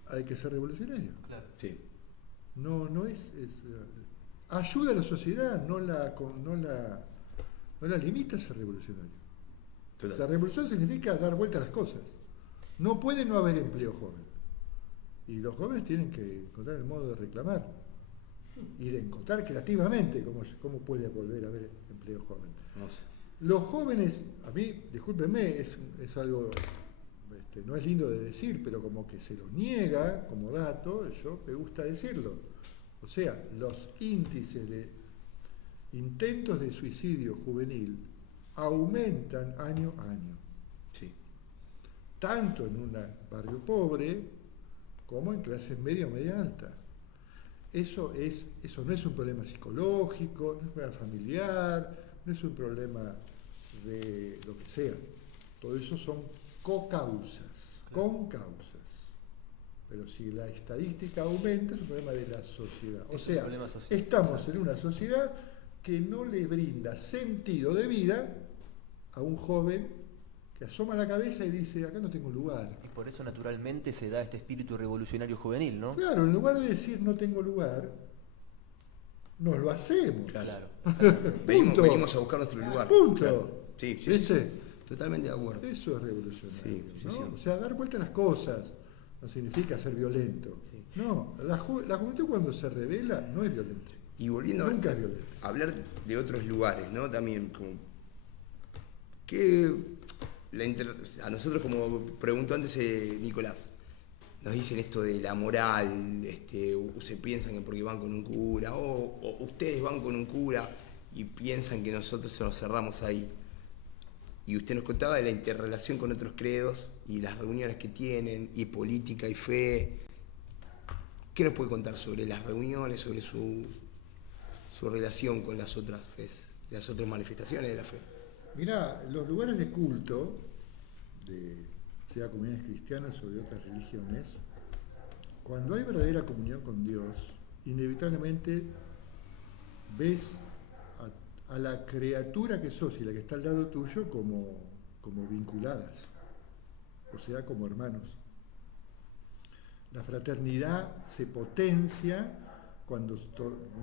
hay que ser revolucionario. Claro. Sí. No es ayuda a la sociedad, no la limita a ser revolucionario. Total. La revolución significa dar vuelta a las cosas. No puede no haber empleo joven. Y los jóvenes tienen que encontrar el modo de reclamar y de encontrar creativamente cómo puede volver a haber empleo joven. No sé. Los jóvenes, a mí, discúlpenme, es algo, no es lindo de decir, pero como que se lo niega como dato, yo me gusta decirlo. O sea, los índices de intentos de suicidio juvenil aumentan año a año. Sí. Tanto en un barrio pobre como en clases media o media alta. Eso no es un problema psicológico, no es un problema familiar, no es un problema de lo que sea. Todo eso son co-causas, con causas. Pero si la estadística aumenta, es un problema de la sociedad. O sea, estamos en una sociedad que no le brinda sentido de vida a un joven que asoma la cabeza y dice, acá no tengo lugar. Y por eso naturalmente se da este espíritu revolucionario juvenil, ¿no? Claro, en lugar de decir no tengo lugar, nos lo hacemos. Claro. Punto. Venimos a buscar nuestro lugar. Punto. Claro. Sí, ¿Viste? Totalmente de acuerdo. Eso es revolucionario. Sí, ¿no? sí. O sea, dar vuelta a las cosas no significa ser violento. Sí. No, la juventud cuando se revela no es violenta. Y volviendo Nunca es violenta. a hablar de otros lugares, ¿no? También, como que a nosotros, como preguntó antes Nicolás, nos dicen esto de la moral, o se piensan que porque van con un cura, o ustedes van con un cura y piensan que nosotros nos cerramos ahí. Y usted nos contaba de la interrelación con otros credos y las reuniones que tienen, y política y fe. ¿Qué nos puede contar sobre las reuniones, sobre su relación con las otras fes, las otras manifestaciones de la fe? Mirá, los lugares de culto, sea comunidades cristianas o de otras religiones, cuando hay verdadera comunión con Dios, inevitablemente ves a la criatura que sos y la que está al lado tuyo como vinculadas, o sea, como hermanos. La fraternidad se potencia cuando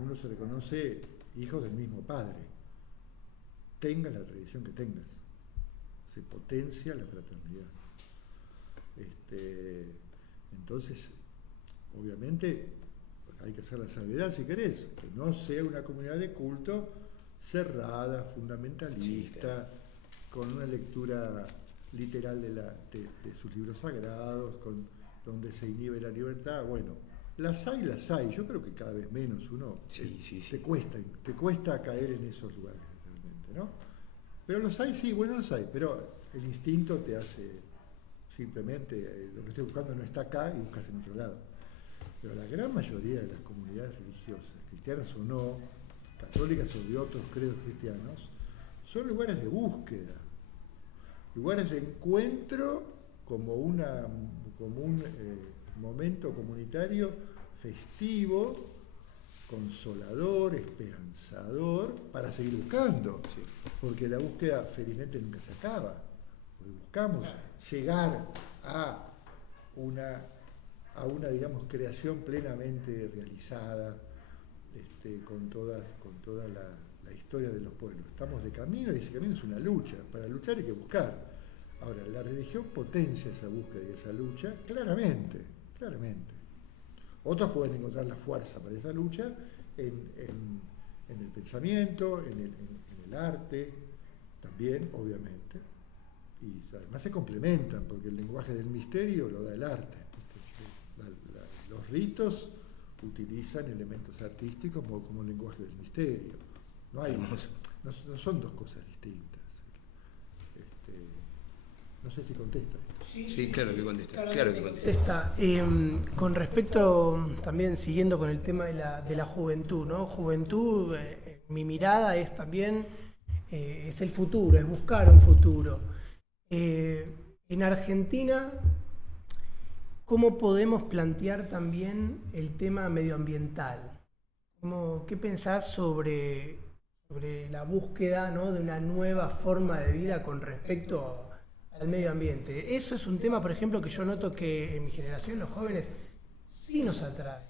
uno se reconoce hijo del mismo Padre. Tengas la tradición que tengas, se potencia la fraternidad. Entonces, obviamente, hay que hacer la salvedad, si querés, que no sea una comunidad de culto cerrada, fundamentalista, con una lectura literal de sus libros sagrados, donde se inhibe la libertad. Bueno, las hay, yo creo que cada vez menos uno te cuesta caer en esos lugares realmente, ¿no? Pero los hay, sí, bueno, los hay, pero el instinto te hace simplemente, lo que estoy buscando no está acá y buscas en otro lado. Pero la gran mayoría de las comunidades religiosas, cristianas o no, católicas o de otros credos cristianos, son lugares de búsqueda, lugares de encuentro como un momento comunitario festivo, consolador, esperanzador, para seguir buscando, porque la búsqueda felizmente nunca se acaba, porque buscamos llegar a una digamos, creación plenamente realizada, con toda la historia de los pueblos. Estamos de camino y ese camino es una lucha. Para luchar hay que buscar. Ahora, la religión potencia esa búsqueda y esa lucha claramente, claramente. Otros pueden encontrar la fuerza para esa lucha en el pensamiento, en el arte, también, obviamente. Y además se complementan, porque el lenguaje del misterio lo da el arte. Los ritos utilizan elementos artísticos como lenguaje del misterio. No son dos cosas distintas. No sé si contesta esto. Sí, claro que contesta. Claro que contesta. Con respecto, también siguiendo con el tema de la juventud, ¿no? Juventud, mi mirada es también, es el futuro, es buscar un futuro. En Argentina, ¿cómo podemos plantear también el tema medioambiental? ¿Qué pensás sobre la búsqueda, ¿no?, de una nueva forma de vida con respecto al medio ambiente? Eso es un tema, por ejemplo, que yo noto que en mi generación, los jóvenes, sí nos atrae.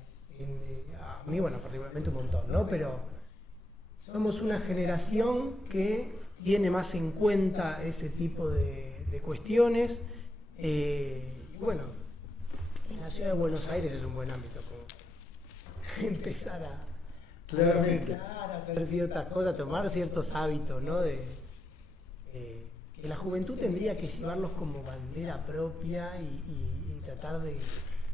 A mí, bueno, particularmente un montón, ¿no? Pero somos una generación que tiene más en cuenta ese tipo de cuestiones. Y bueno, la ciudad de Buenos Aires es un buen ámbito como empezar a hacer ciertas cosas, tomar ciertos hábitos, ¿no? Que la juventud tendría que llevarlos como bandera propia y tratar de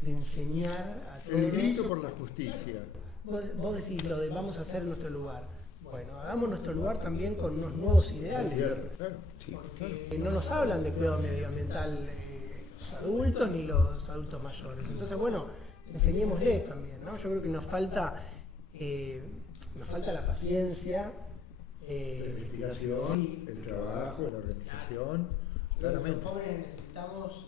enseñar a todos. El grito por la justicia. Vos decís lo de vamos a hacer nuestro lugar. Bueno, hagamos nuestro lugar también con unos nuevos ideales. Porque no nos hablan de cuidado medioambiental los adultos ni los adultos mayores. Entonces, bueno, enseñémosle también, ¿no? Yo creo que nos falta la paciencia. La investigación, el trabajo, la organización. Claramente. Los jóvenes necesitamos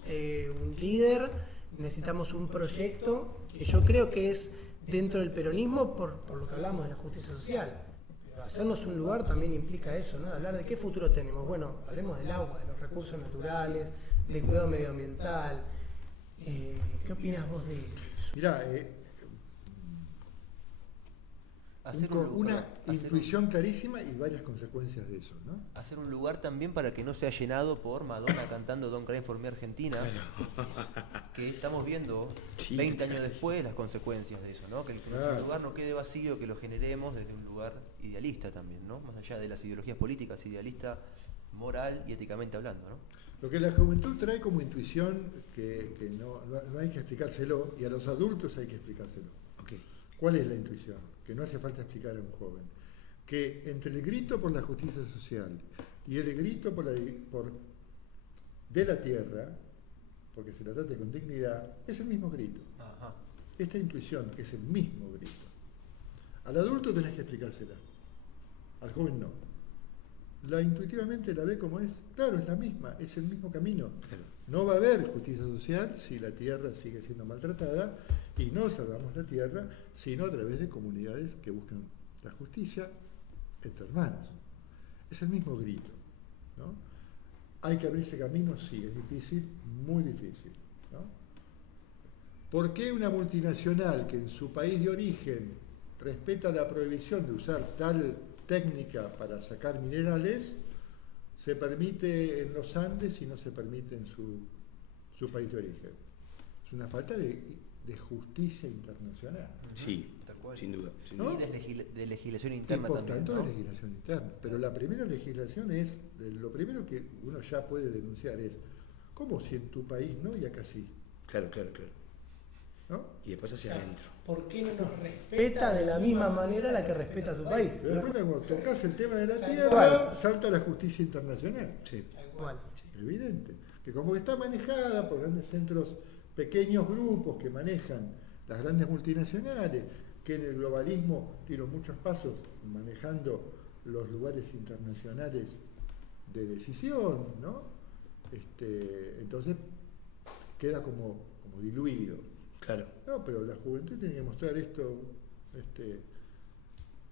un líder, necesitamos un proyecto que yo creo que es dentro del peronismo por lo que hablamos de la justicia social. Pero hacernos un lugar también implica eso, ¿no? Hablar de qué futuro tenemos. Bueno, hablemos del agua, de los recursos naturales, del cuidado medioambiental. ¿Qué opinas vos de eso? Mirá, una intuición clarísima y varias consecuencias de eso, ¿no? Hacer un lugar también para que no sea llenado por Madonna cantando Don't Cry for Me Argentina, que estamos viendo 20 años después las consecuencias de eso, ¿no? Que el lugar no quede vacío, que lo generemos desde un lugar idealista también, ¿no? Más allá de las ideologías políticas, idealista, moral y éticamente hablando, ¿no? Lo que la juventud trae como intuición que no hay que explicárselo, y a los adultos hay que explicárselo. Okay. ¿Cuál es la intuición? Que no hace falta explicar a un joven. Que entre el grito por la justicia social y el grito de la tierra, porque se la trate con dignidad, es el mismo grito. Ajá. Esta intuición es el mismo grito. Al adulto tenés que explicársela, al joven no. Intuitivamente la ve como es, claro, es la misma, es el mismo camino. Claro. No va a haber justicia social si la tierra sigue siendo maltratada, y no salvamos la tierra sino a través de comunidades que buscan la justicia entre hermanos. Es el mismo grito, ¿no? ¿Hay que abrir ese camino? Sí, es difícil, muy difícil, ¿no? ¿Por qué una multinacional que en su país de origen respeta la prohibición de usar tal técnica para sacar minerales, se permite en los Andes y no se permite en su país de origen? Es una falta de justicia internacional. Sí, sin duda. ¿No? Y de legislación interna y por también, tanto ¿no? de legislación interna. Pero la primera legislación es, lo primero que uno ya puede denunciar es, ¿cómo si en tu país no y acá sí? Claro. ¿No? Y después hacia adentro. ¿Por qué no nos respeta de la misma manera la que respeta su país? Te das cuenta, cuando tocas el tema de la Tal tierra, cual. salta la justicia internacional. Sí. Tal cual. Evidente. Que como está manejada por grandes centros, pequeños grupos que manejan las grandes multinacionales, que en el globalismo dieron muchos pasos manejando los lugares internacionales de decisión, ¿no? Entonces queda como diluido. Claro. No, pero la juventud tiene que mostrar esto,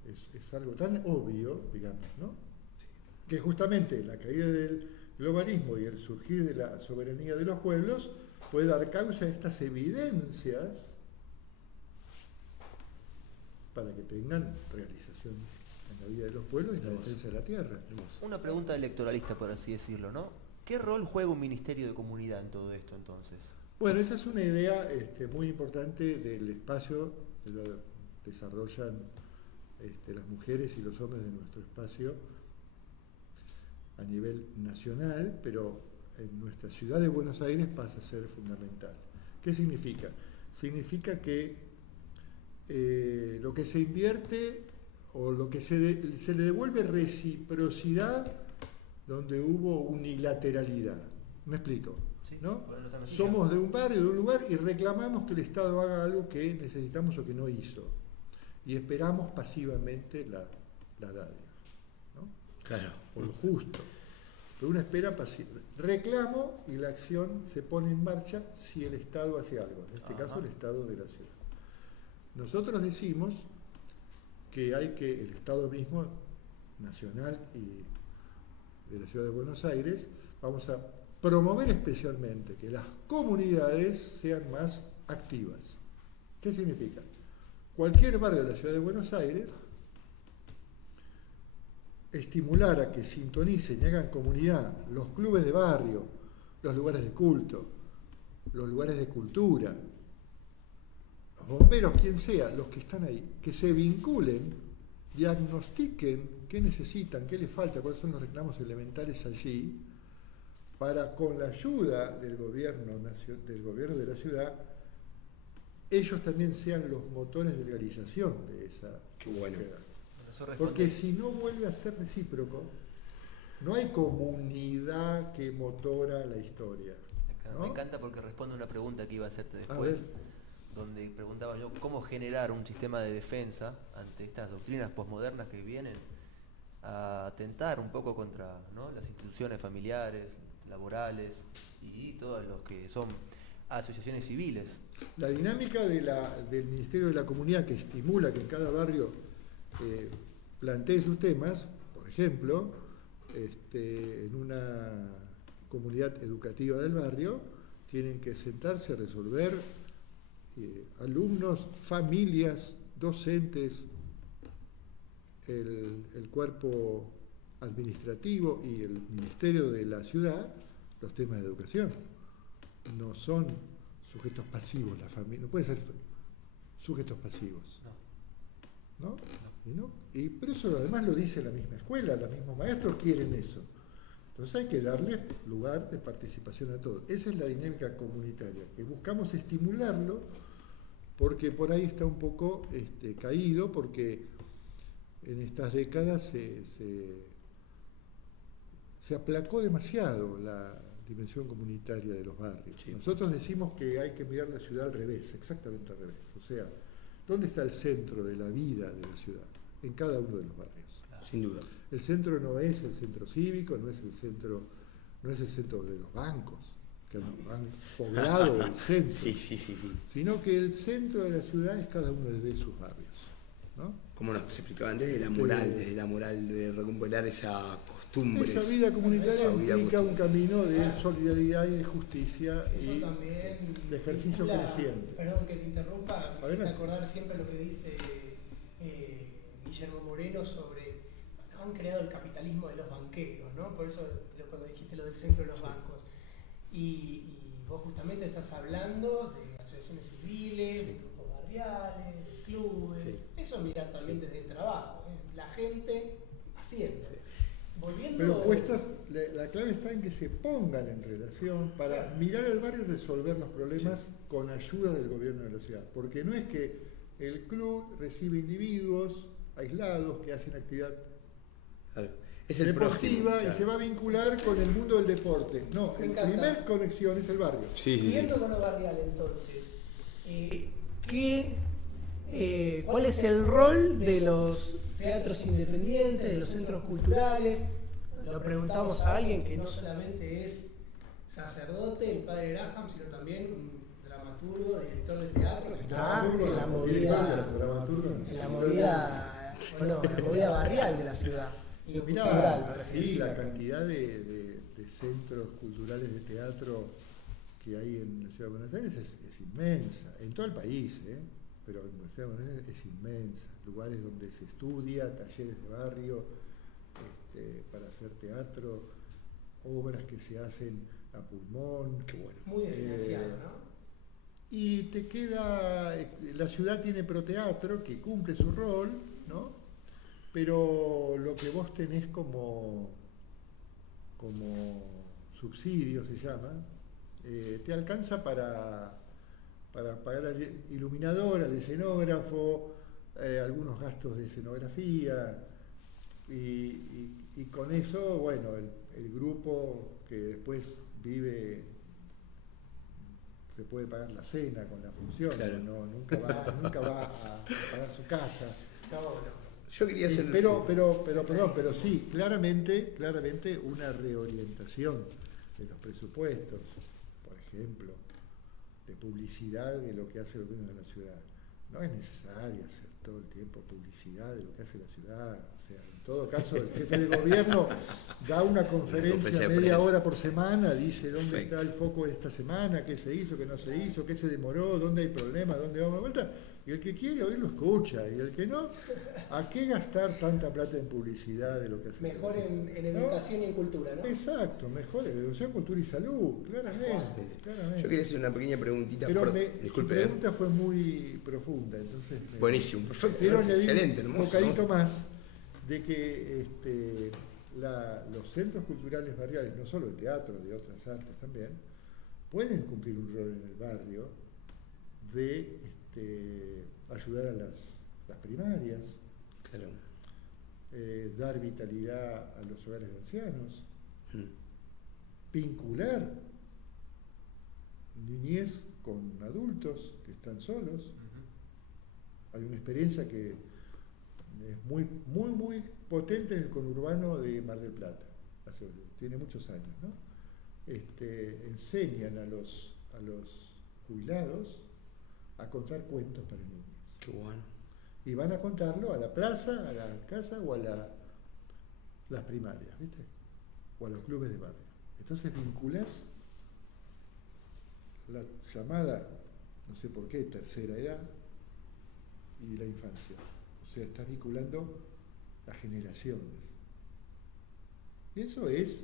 es algo tan obvio, digamos, ¿no? Sí. Que justamente la caída del globalismo y el surgir de la soberanía de los pueblos puede dar causa a estas evidencias para que tengan realización en la vida de los pueblos y en la defensa de la tierra. Una pregunta electoralista, por así decirlo, ¿no? ¿Qué rol juega un ministerio de comunidad en todo esto entonces? Bueno, esa es una idea muy importante del espacio que lo desarrollan las mujeres y los hombres de nuestro espacio a nivel nacional, pero en nuestra ciudad de Buenos Aires pasa a ser fundamental. ¿Qué significa? Significa que lo que se invierte o lo que se le devuelve reciprocidad donde hubo unilateralidad. ¿Me explico? Sí, ¿no? Bueno, Somos de un barrio, de un lugar, y reclamamos que el Estado haga algo que necesitamos o que no hizo. Y esperamos pasivamente la dádiva, ¿no? Claro. Por lo justo. Pero una espera pasiva. Reclamo y la acción se pone en marcha si el Estado hace algo. En este caso, el Estado de la ciudad. Nosotros decimos que hay que, el Estado mismo, nacional y de la ciudad de Buenos Aires, vamos a promover especialmente que las comunidades sean más activas. ¿Qué significa? Cualquier barrio de la ciudad de Buenos Aires, estimular a que sintonicen y hagan comunidad los clubes de barrio, los lugares de culto, los lugares de cultura, los bomberos, quien sea, los que están ahí, que se vinculen, diagnostiquen qué necesitan, qué les falta, cuáles son los reclamos elementales allí, para con la ayuda del gobierno de la ciudad, ellos también sean los motores de realización de esa búsqueda. Porque si no vuelve a ser recíproco, no hay comunidad que motora la historia, ¿no? Me encanta porque responde una pregunta que iba a hacerte después, donde preguntaba yo cómo generar un sistema de defensa ante estas doctrinas posmodernas que vienen a atentar un poco contra, ¿no?, las instituciones familiares, laborales y todos los que son asociaciones civiles. La dinámica del Ministerio de la Comunidad, que estimula que en cada barrio plantee sus temas, por ejemplo, en una comunidad educativa del barrio, tienen que sentarse a resolver alumnos, familias, docentes, el cuerpo administrativo y el Ministerio de la Ciudad, los temas de educación. No son sujetos pasivos la familia, no puede ser sujetos pasivos. ¿No? Pero eso además lo dice la misma escuela, los mismos maestros quieren eso. Entonces hay que darle lugar de participación a todos. Esa es la dinámica comunitaria, que buscamos estimularlo, porque por ahí está un poco caído, porque en estas décadas se aplacó demasiado la dimensión comunitaria de los barrios. Sí. Nosotros decimos que hay que mirar la ciudad al revés, exactamente al revés. O sea, ¿dónde está el centro de la vida de la ciudad? En cada uno de los barrios. Sin duda. El centro no es el centro cívico, no es el centro de los bancos, que han poblado el centro. Sí. Sino que el centro de la ciudad es cada uno de sus barrios, ¿no? Como nos explicaban, desde la moral de recuperar esa costumbre. Esa vida comunitaria implica un camino de solidaridad y de justicia y también de ejercicio creciente. Perdón que te interrumpa, me hiciste acordar siempre lo que dice Guillermo Moreno sobre, han creado el capitalismo de los banqueros, ¿no? Por eso cuando dijiste lo del centro de los bancos. Y vos justamente estás hablando de asociaciones civiles, de grupos barriales, de clubes. Sí. Eso es mirar también desde el trabajo, la gente haciendo. Sí. Pero la clave está en que se pongan en relación para mirar el barrio y resolver los problemas con ayuda del gobierno de la ciudad. Porque no es que el club recibe individuos aislados que hacen actividad deportiva y se va a vincular con el mundo del deporte. No, la primera conexión es el barrio. Siguiendo con lo barrial, entonces, ¿cuál es el rol de los teatros independientes, de los centros culturales? Lo preguntamos a alguien que no solamente es sacerdote, el padre Graham, sino también un dramaturgo, director de teatro, que está en la movida barrial de la ciudad. La cantidad de centros culturales de teatro que hay en la ciudad de Buenos Aires es inmensa, en todo el país, pero la Universidad de Buenos Aires es inmensa, lugares donde se estudia, talleres de barrio, para hacer teatro, obras que se hacen a pulmón. Qué bueno. Muy desfinanciado, ¿no? Y te queda, la ciudad tiene proteatro que cumple su rol, ¿no? Pero lo que vos tenés como subsidio se llama, te alcanza para pagar al iluminador, al escenógrafo, algunos gastos de escenografía, y con eso, bueno, el grupo que después vive, se puede pagar la cena con la función, Claro. nunca va a pagar su casa. No. Yo quería hacer... Pero sí, claramente una reorientación de los presupuestos, por ejemplo, de publicidad de lo que hace el gobierno de la ciudad. No es necesario hacer todo el tiempo publicidad de lo que hace la ciudad. O sea, en todo caso, el jefe de gobierno da una conferencia media hora por semana, dice dónde está el foco de esta semana, qué se hizo, qué no se hizo, qué se demoró, dónde hay problemas, dónde vamos de vuelta. Y el que quiere oír lo escucha, y el que no, ¿a qué gastar tanta plata en publicidad de lo que hace? Mejor en educación y en cultura, ¿no? Exacto, mejor en educación, cultura y salud, claramente. Yo quería hacer una pequeña preguntita. Pero Disculpe. su pregunta fue muy profunda, entonces... Buenísimo, perfecto. Quiero añadir Excelente, un hermoso. bocadito más de que los centros culturales barriales, no solo de teatro, de otras artes también, pueden cumplir un rol en el barrio de ayudar a las primarias, Claro. dar vitalidad a los hogares de ancianos, vincular niñez con adultos que están solos. Hay una experiencia que es muy potente en el conurbano de Mar del Plata, tiene muchos años, ¿no? Enseñan a los jubilados a contar cuentos para niños. Qué bueno. Y van a contarlo a la plaza, a la casa o a las primarias, ¿viste? O a los clubes de barrio. Entonces vinculás la llamada, no sé por qué, tercera edad y la infancia. O sea, estás vinculando las generaciones. Y eso es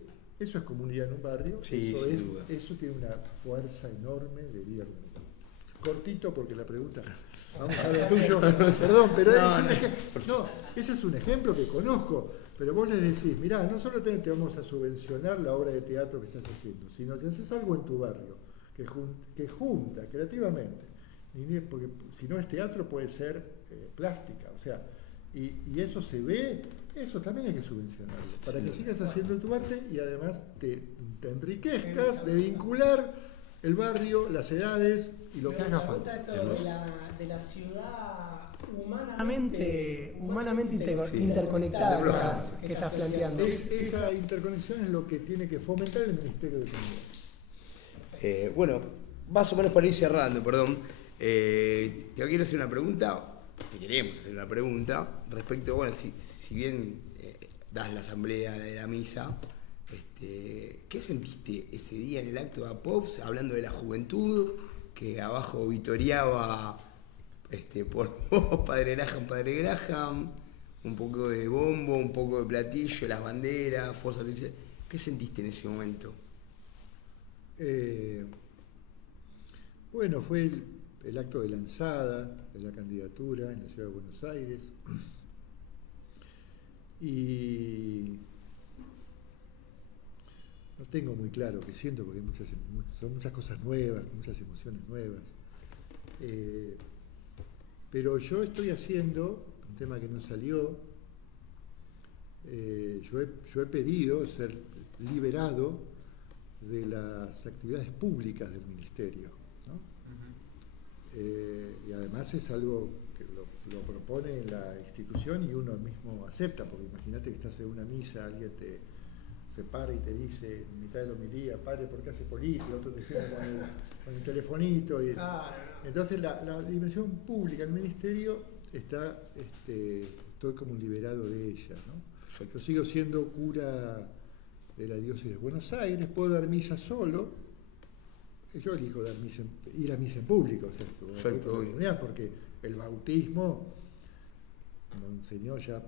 comunidad en un barrio. Sí, sin duda. Eso tiene una fuerza enorme de vida comunitaria. Cortito porque la pregunta, vamos a lo tuyo, perdón, pero ese es un ejemplo que conozco, pero vos les decís, mirá, no solo te vamos a subvencionar la obra de teatro que estás haciendo, sino que haces algo en tu barrio, que junta creativamente, porque si no es teatro puede ser plástica, o sea, y eso se ve, eso también hay que subvencionarlo, para que sigas haciendo tu arte y además te enriquezcas de vincular el barrio, las edades y lo que haga falta. Esto de la ciudad humanamente interconectada que estás planteando. Esa interconexión es lo que tiene que fomentar el Ministerio de Comunidad. Bueno, más o menos para ir cerrando, perdón. Te quiero hacer una pregunta, te queremos hacer una pregunta respecto, bueno, si bien das la asamblea de la misa, ¿qué sentiste ese día en el acto de APOPS, hablando de la juventud, que abajo vitoreaba por vos, Padre Graham, un poco de bombo, un poco de platillo, las banderas, fuerzas artificiales? ¿Qué sentiste en ese momento? Bueno, fue el acto de lanzada de la candidatura en la Ciudad de Buenos Aires. Y no tengo muy claro qué siento, porque son muchas cosas nuevas, muchas emociones nuevas. Pero yo estoy haciendo un tema que no salió. Yo he pedido ser liberado de las actividades públicas del ministerio, ¿no? Y además es algo que lo propone la institución y uno mismo acepta, porque imagínate que estás en una misa, alguien se para y te dice en mitad de la homilía, pare porque hace política, otro te firma con el telefonito. Entonces la dimensión pública del ministerio estoy como liberado de ella, ¿no? Yo sigo siendo cura de la diócesis de Buenos Aires, puedo dar misa solo. Yo elijo ir a misa en público, o sea, porque el bautismo, como enseñó ya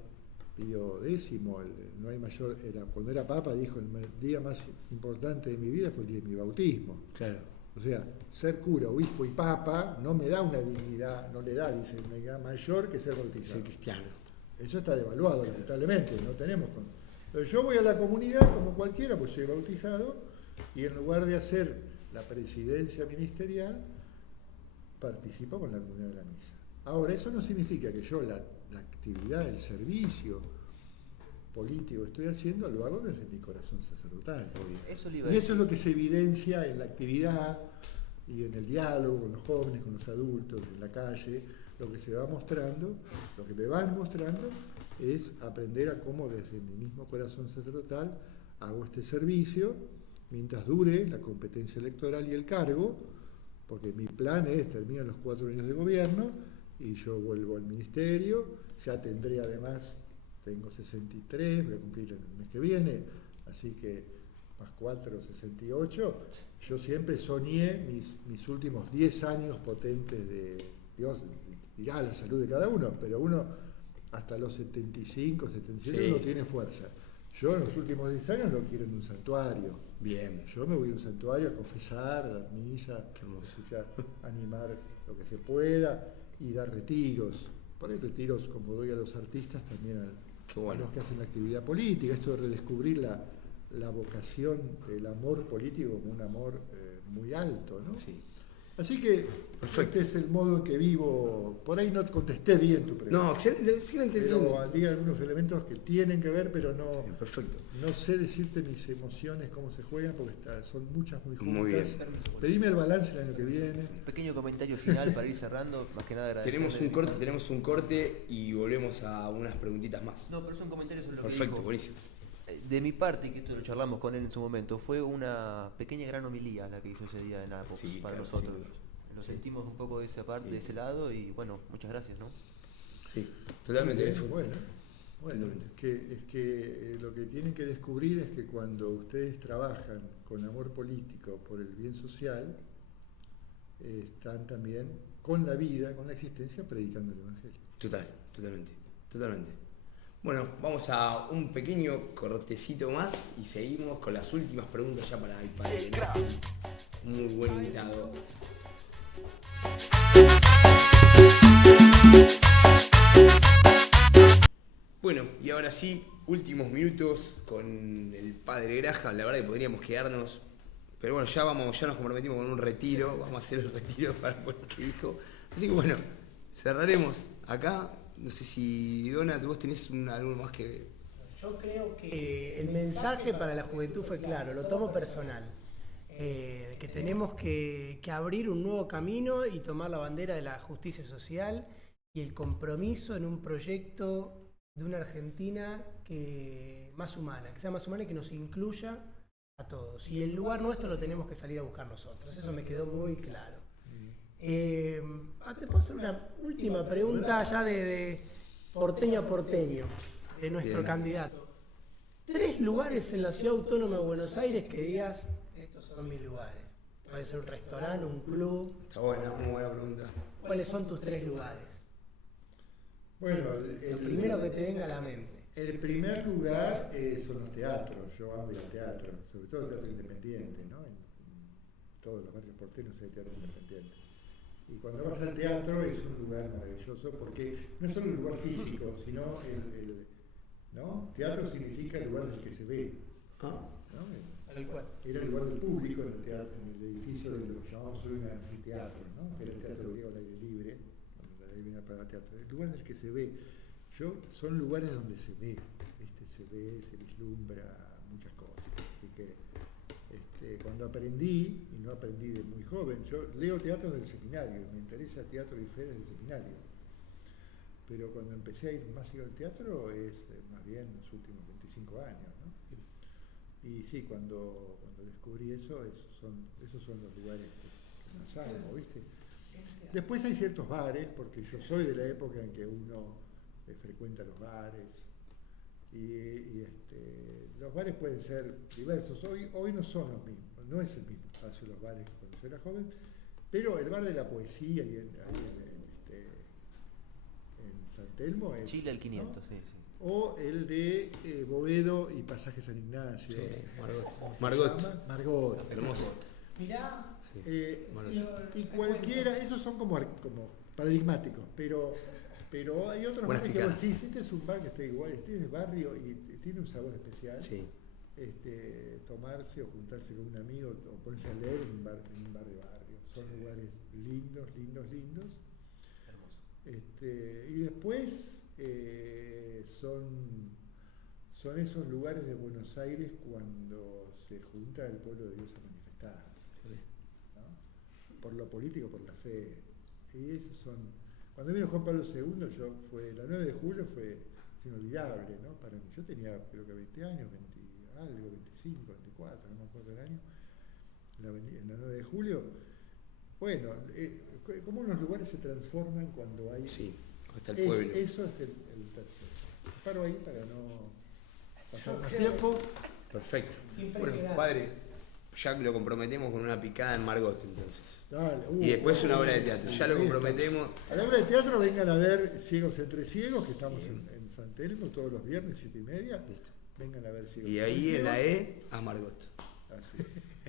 Pío X, no hay mayor, cuando era papa dijo, el día más importante de mi vida fue el día de mi bautismo. Claro. O sea, ser cura, obispo y papa no me da una dignidad, no le da, dice, una dignidad mayor que ser bautizado. Ser cristiano. Eso está devaluado, lamentablemente, no tenemos. Pero yo voy a la comunidad como cualquiera, pues soy bautizado, y en lugar de hacer la presidencia ministerial, participo con la comunidad de la misa. Ahora, eso no significa que yo la actividad, el servicio político que estoy haciendo, lo hago desde mi corazón sacerdotal. Y eso es lo que se evidencia en la actividad y en el diálogo con los jóvenes, con los adultos, en la calle. Lo que se va mostrando, lo que me van mostrando, es aprender a cómo desde mi mismo corazón sacerdotal hago este servicio, mientras dure la competencia electoral y el cargo, porque mi plan es, terminan los 4 años de gobierno, y yo vuelvo al ministerio, ya tendré además, tengo 63, voy a cumplir el mes que viene, así que más 4, 68, yo siempre soñé mis últimos 10 años potentes de, Dios dirá la salud de cada uno, pero uno hasta los 75, 77 no tiene fuerza. Yo en los últimos 10 años lo quiero en un santuario. Bien. Yo me voy a un santuario a confesar, a dar misa, escuchar, animar lo que se pueda y dar retiros. Por ahí retiros como doy a los artistas, también a los que hacen la actividad política. Esto de redescubrir la vocación, el amor político como un amor muy alto, ¿no? Sí. Así que este es el modo en que vivo. Por ahí no contesté bien tu pregunta. No, excelente. Pero di algunos elementos que tienen que ver, pero no, perfecto. No sé decirte mis emociones, cómo se juegan, porque son muchas muy juntas. Muy bien. Pedime el balance el año que viene. Un pequeño comentario final para ir cerrando, más que nada agradecerle. Tenemos un corte y volvemos a unas preguntitas más. No, pero son comentarios sobre lo que Perfecto, dijo. buenísimo. De mi parte, que esto lo charlamos con él en su momento, fue una pequeña gran homilía la que hizo ese día en Apos para nosotros. Nos sentimos un poco de esa parte, de ese lado, y bueno, muchas gracias, ¿no? Sí, totalmente. Bueno, es que lo que tienen que descubrir es que cuando ustedes trabajan con amor político por el bien social, están también con la vida, con la existencia, predicando el Evangelio. Totalmente. Bueno, vamos a un pequeño cortecito más y seguimos con las últimas preguntas ya para el padre. Muy buen invitado. Bueno, y ahora sí, últimos minutos con el padre Graja. La verdad que podríamos quedarnos, pero bueno, ya nos comprometimos con un retiro, vamos a hacer el retiro para lo que dijo. Así que bueno, cerraremos acá. No sé si, Dona, vos tenés algo más que... Yo creo que el mensaje para la juventud fue claro, lo tomo personal. De que tenemos que abrir un nuevo camino y tomar la bandera de la justicia social y el compromiso en un proyecto de una Argentina que sea más humana y que nos incluya a todos. Y el lugar nuestro lo tenemos que salir a buscar nosotros, eso me quedó muy claro. Te puedo hacer una última pregunta ya de porteño a porteño, de nuestro candidato. 3 lugares en la Ciudad Autónoma de Buenos Aires que digas, estos son mis lugares. Puede ser un restaurante, un club. Está buena, muy buena pregunta. ¿Cuáles son tus 3 lugares? Bueno, lo primero que te venga a la mente. El primer lugar son los teatros. Yo amo ir al teatro, sobre todo el teatro independiente, ¿no? En todos los barrios porteños hay teatro independiente. Y cuando vas al teatro es un lugar maravilloso porque no es solo un lugar físico, sino ¿no? Teatro significa el lugar del que se ve. ¿No? Era el lugar del público en el teatro, en el edificio de lo que llamamos hoy un anfiteatro, ¿no? Era el teatro griego al aire libre, la divina para teatro. El lugar en el que se ve. Son lugares donde se ve, se ve, se vislumbra muchas cosas. Así que cuando aprendí, y no aprendí de muy joven, yo leo teatro del seminario, me interesa teatro y fe del seminario. Pero cuando empecé a ir más al teatro es más bien los últimos 25 años, ¿no? Y sí, cuando descubrí eso, esos son los lugares que más amo, ¿viste? Después hay ciertos bares, porque yo soy de la época en que uno frecuenta los bares, y los bares pueden ser diversos. Hoy no son los mismos, no es el mismo espacio los bares cuando yo era joven, pero el bar de la poesía y San Telmo es... Chile al 500, ¿no? sí, sí. O el de Bovedo y Pasaje San Ignacio. Sí, ¿Se Margot. llama? Margot. Hermoso. Mirá, Sí. Y cualquiera, esos son como paradigmáticos, pero hay otros Buenas bares que picadas. vos decís, este es un bar que está igual, este es de barrio y tiene un sabor especial. Sí. Tomarse o juntarse con un amigo o ponerse a leer en un bar de barrio. Son lugares lindos. Y después son esos lugares de Buenos Aires cuando se junta el pueblo de Dios a manifestarse, ¿no? Por lo político, por la fe. Y esos son. Cuando vino Juan Pablo II, la 9 de julio fue inolvidable, ¿no? Para mí. Yo tenía creo que 20 años, 20 algo, 25, 24, no me acuerdo el año. En la 9 de julio. Bueno, cómo los lugares se transforman cuando hay... Sí, hasta el pueblo. Eso es el tercero. Paro ahí para no pasar más creo- tiempo. Perfecto. Impresionante. Bueno, padre, ya lo comprometemos con una picada en Margot entonces. Dale, Y después una obra de teatro. Ya lo listo. comprometemos. A la obra de teatro vengan a ver Ciegos entre Ciegos, que estamos en San Telmo todos los viernes, 7:30. Listo. Vengan a ver Ciegos Y entre ahí en la Ciegos. E a Margot. Así es.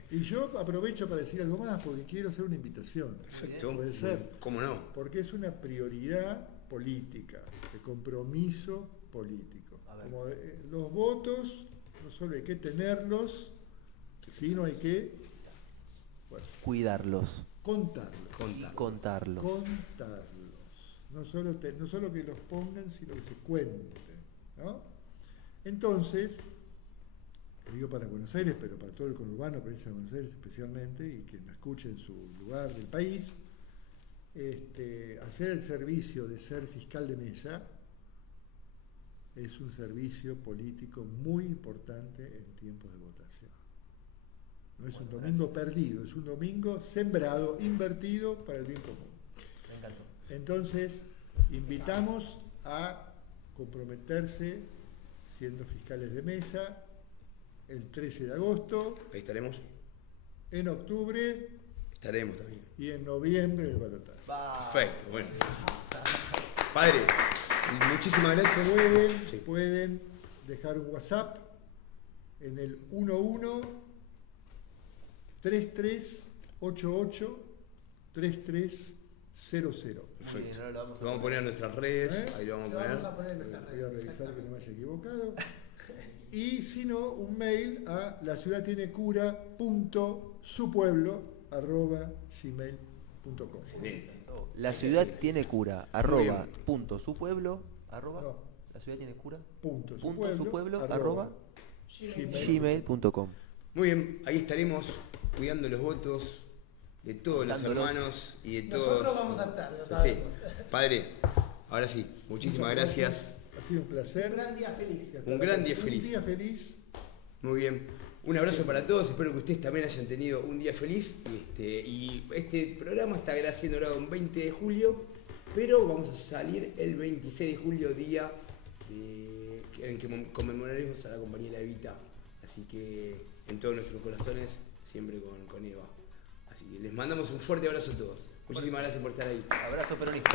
Y yo aprovecho para decir algo más, porque quiero hacer una invitación. Perfecto. Puede ser. ¿Cómo no? Porque es una prioridad política, de compromiso político. A ver. Como los votos, no solo hay que tenerlos, sino hay que Cuidarlos contarlos. Contar. y contarlos. Contarlos. No solo que los pongan, sino que se cuenten, ¿no? Entonces, lo digo para Buenos Aires, pero para todo el conurbano, provincia de Buenos Aires especialmente, y quien me escuche en su lugar del país, hacer el servicio de ser fiscal de mesa es un servicio político muy importante en tiempos de votación. No es un domingo perdido, es un domingo sembrado, invertido para el bien común. Me encantó. Entonces, invitamos a comprometerse siendo fiscales de mesa el 13 de agosto, Ahí estaremos. en octubre Estaremos también. y en noviembre el balotaje. Perfecto, bueno. Padre, muchísimas gracias. Sí. Pueden dejar un WhatsApp en el 11-3388-3300. Perfecto. Ahora lo Lo vamos a poner en nuestras redes. ¿Eh? Ahí lo vamos Lo a vamos a poner. poner en nuestra Voy a red. revisar que no me haya equivocado. Y si no, un mail a laciudadtienecura.supueblo@gmail.com. Excelente. La ciudad tiene cura, punto su pueblo, No. la ciudad tiene cura, Punto su supueblo, pueblo, arroba gmail.com. Muy bien, ahí estaremos cuidando los votos de todos los Contándolos. hermanos y de Nosotros todos. vamos a estar, lo Sí. sabemos. Padre, ahora sí, muchísimas Muchas gracias. Ha sido un placer. Un gran día feliz. Y hasta Un la gran día próxima. feliz. Un día feliz. Muy bien. Un abrazo para todos, espero que ustedes también hayan tenido un día feliz. Y este programa está siendo grabado el 20 de julio, pero vamos a salir el 26 de julio, día en que conmemoraremos a la compañera Evita. Así que en todos nuestros corazones, siempre con Eva. Así que les mandamos un fuerte abrazo a todos. Muchísimas gracias por estar ahí. Abrazo peronista.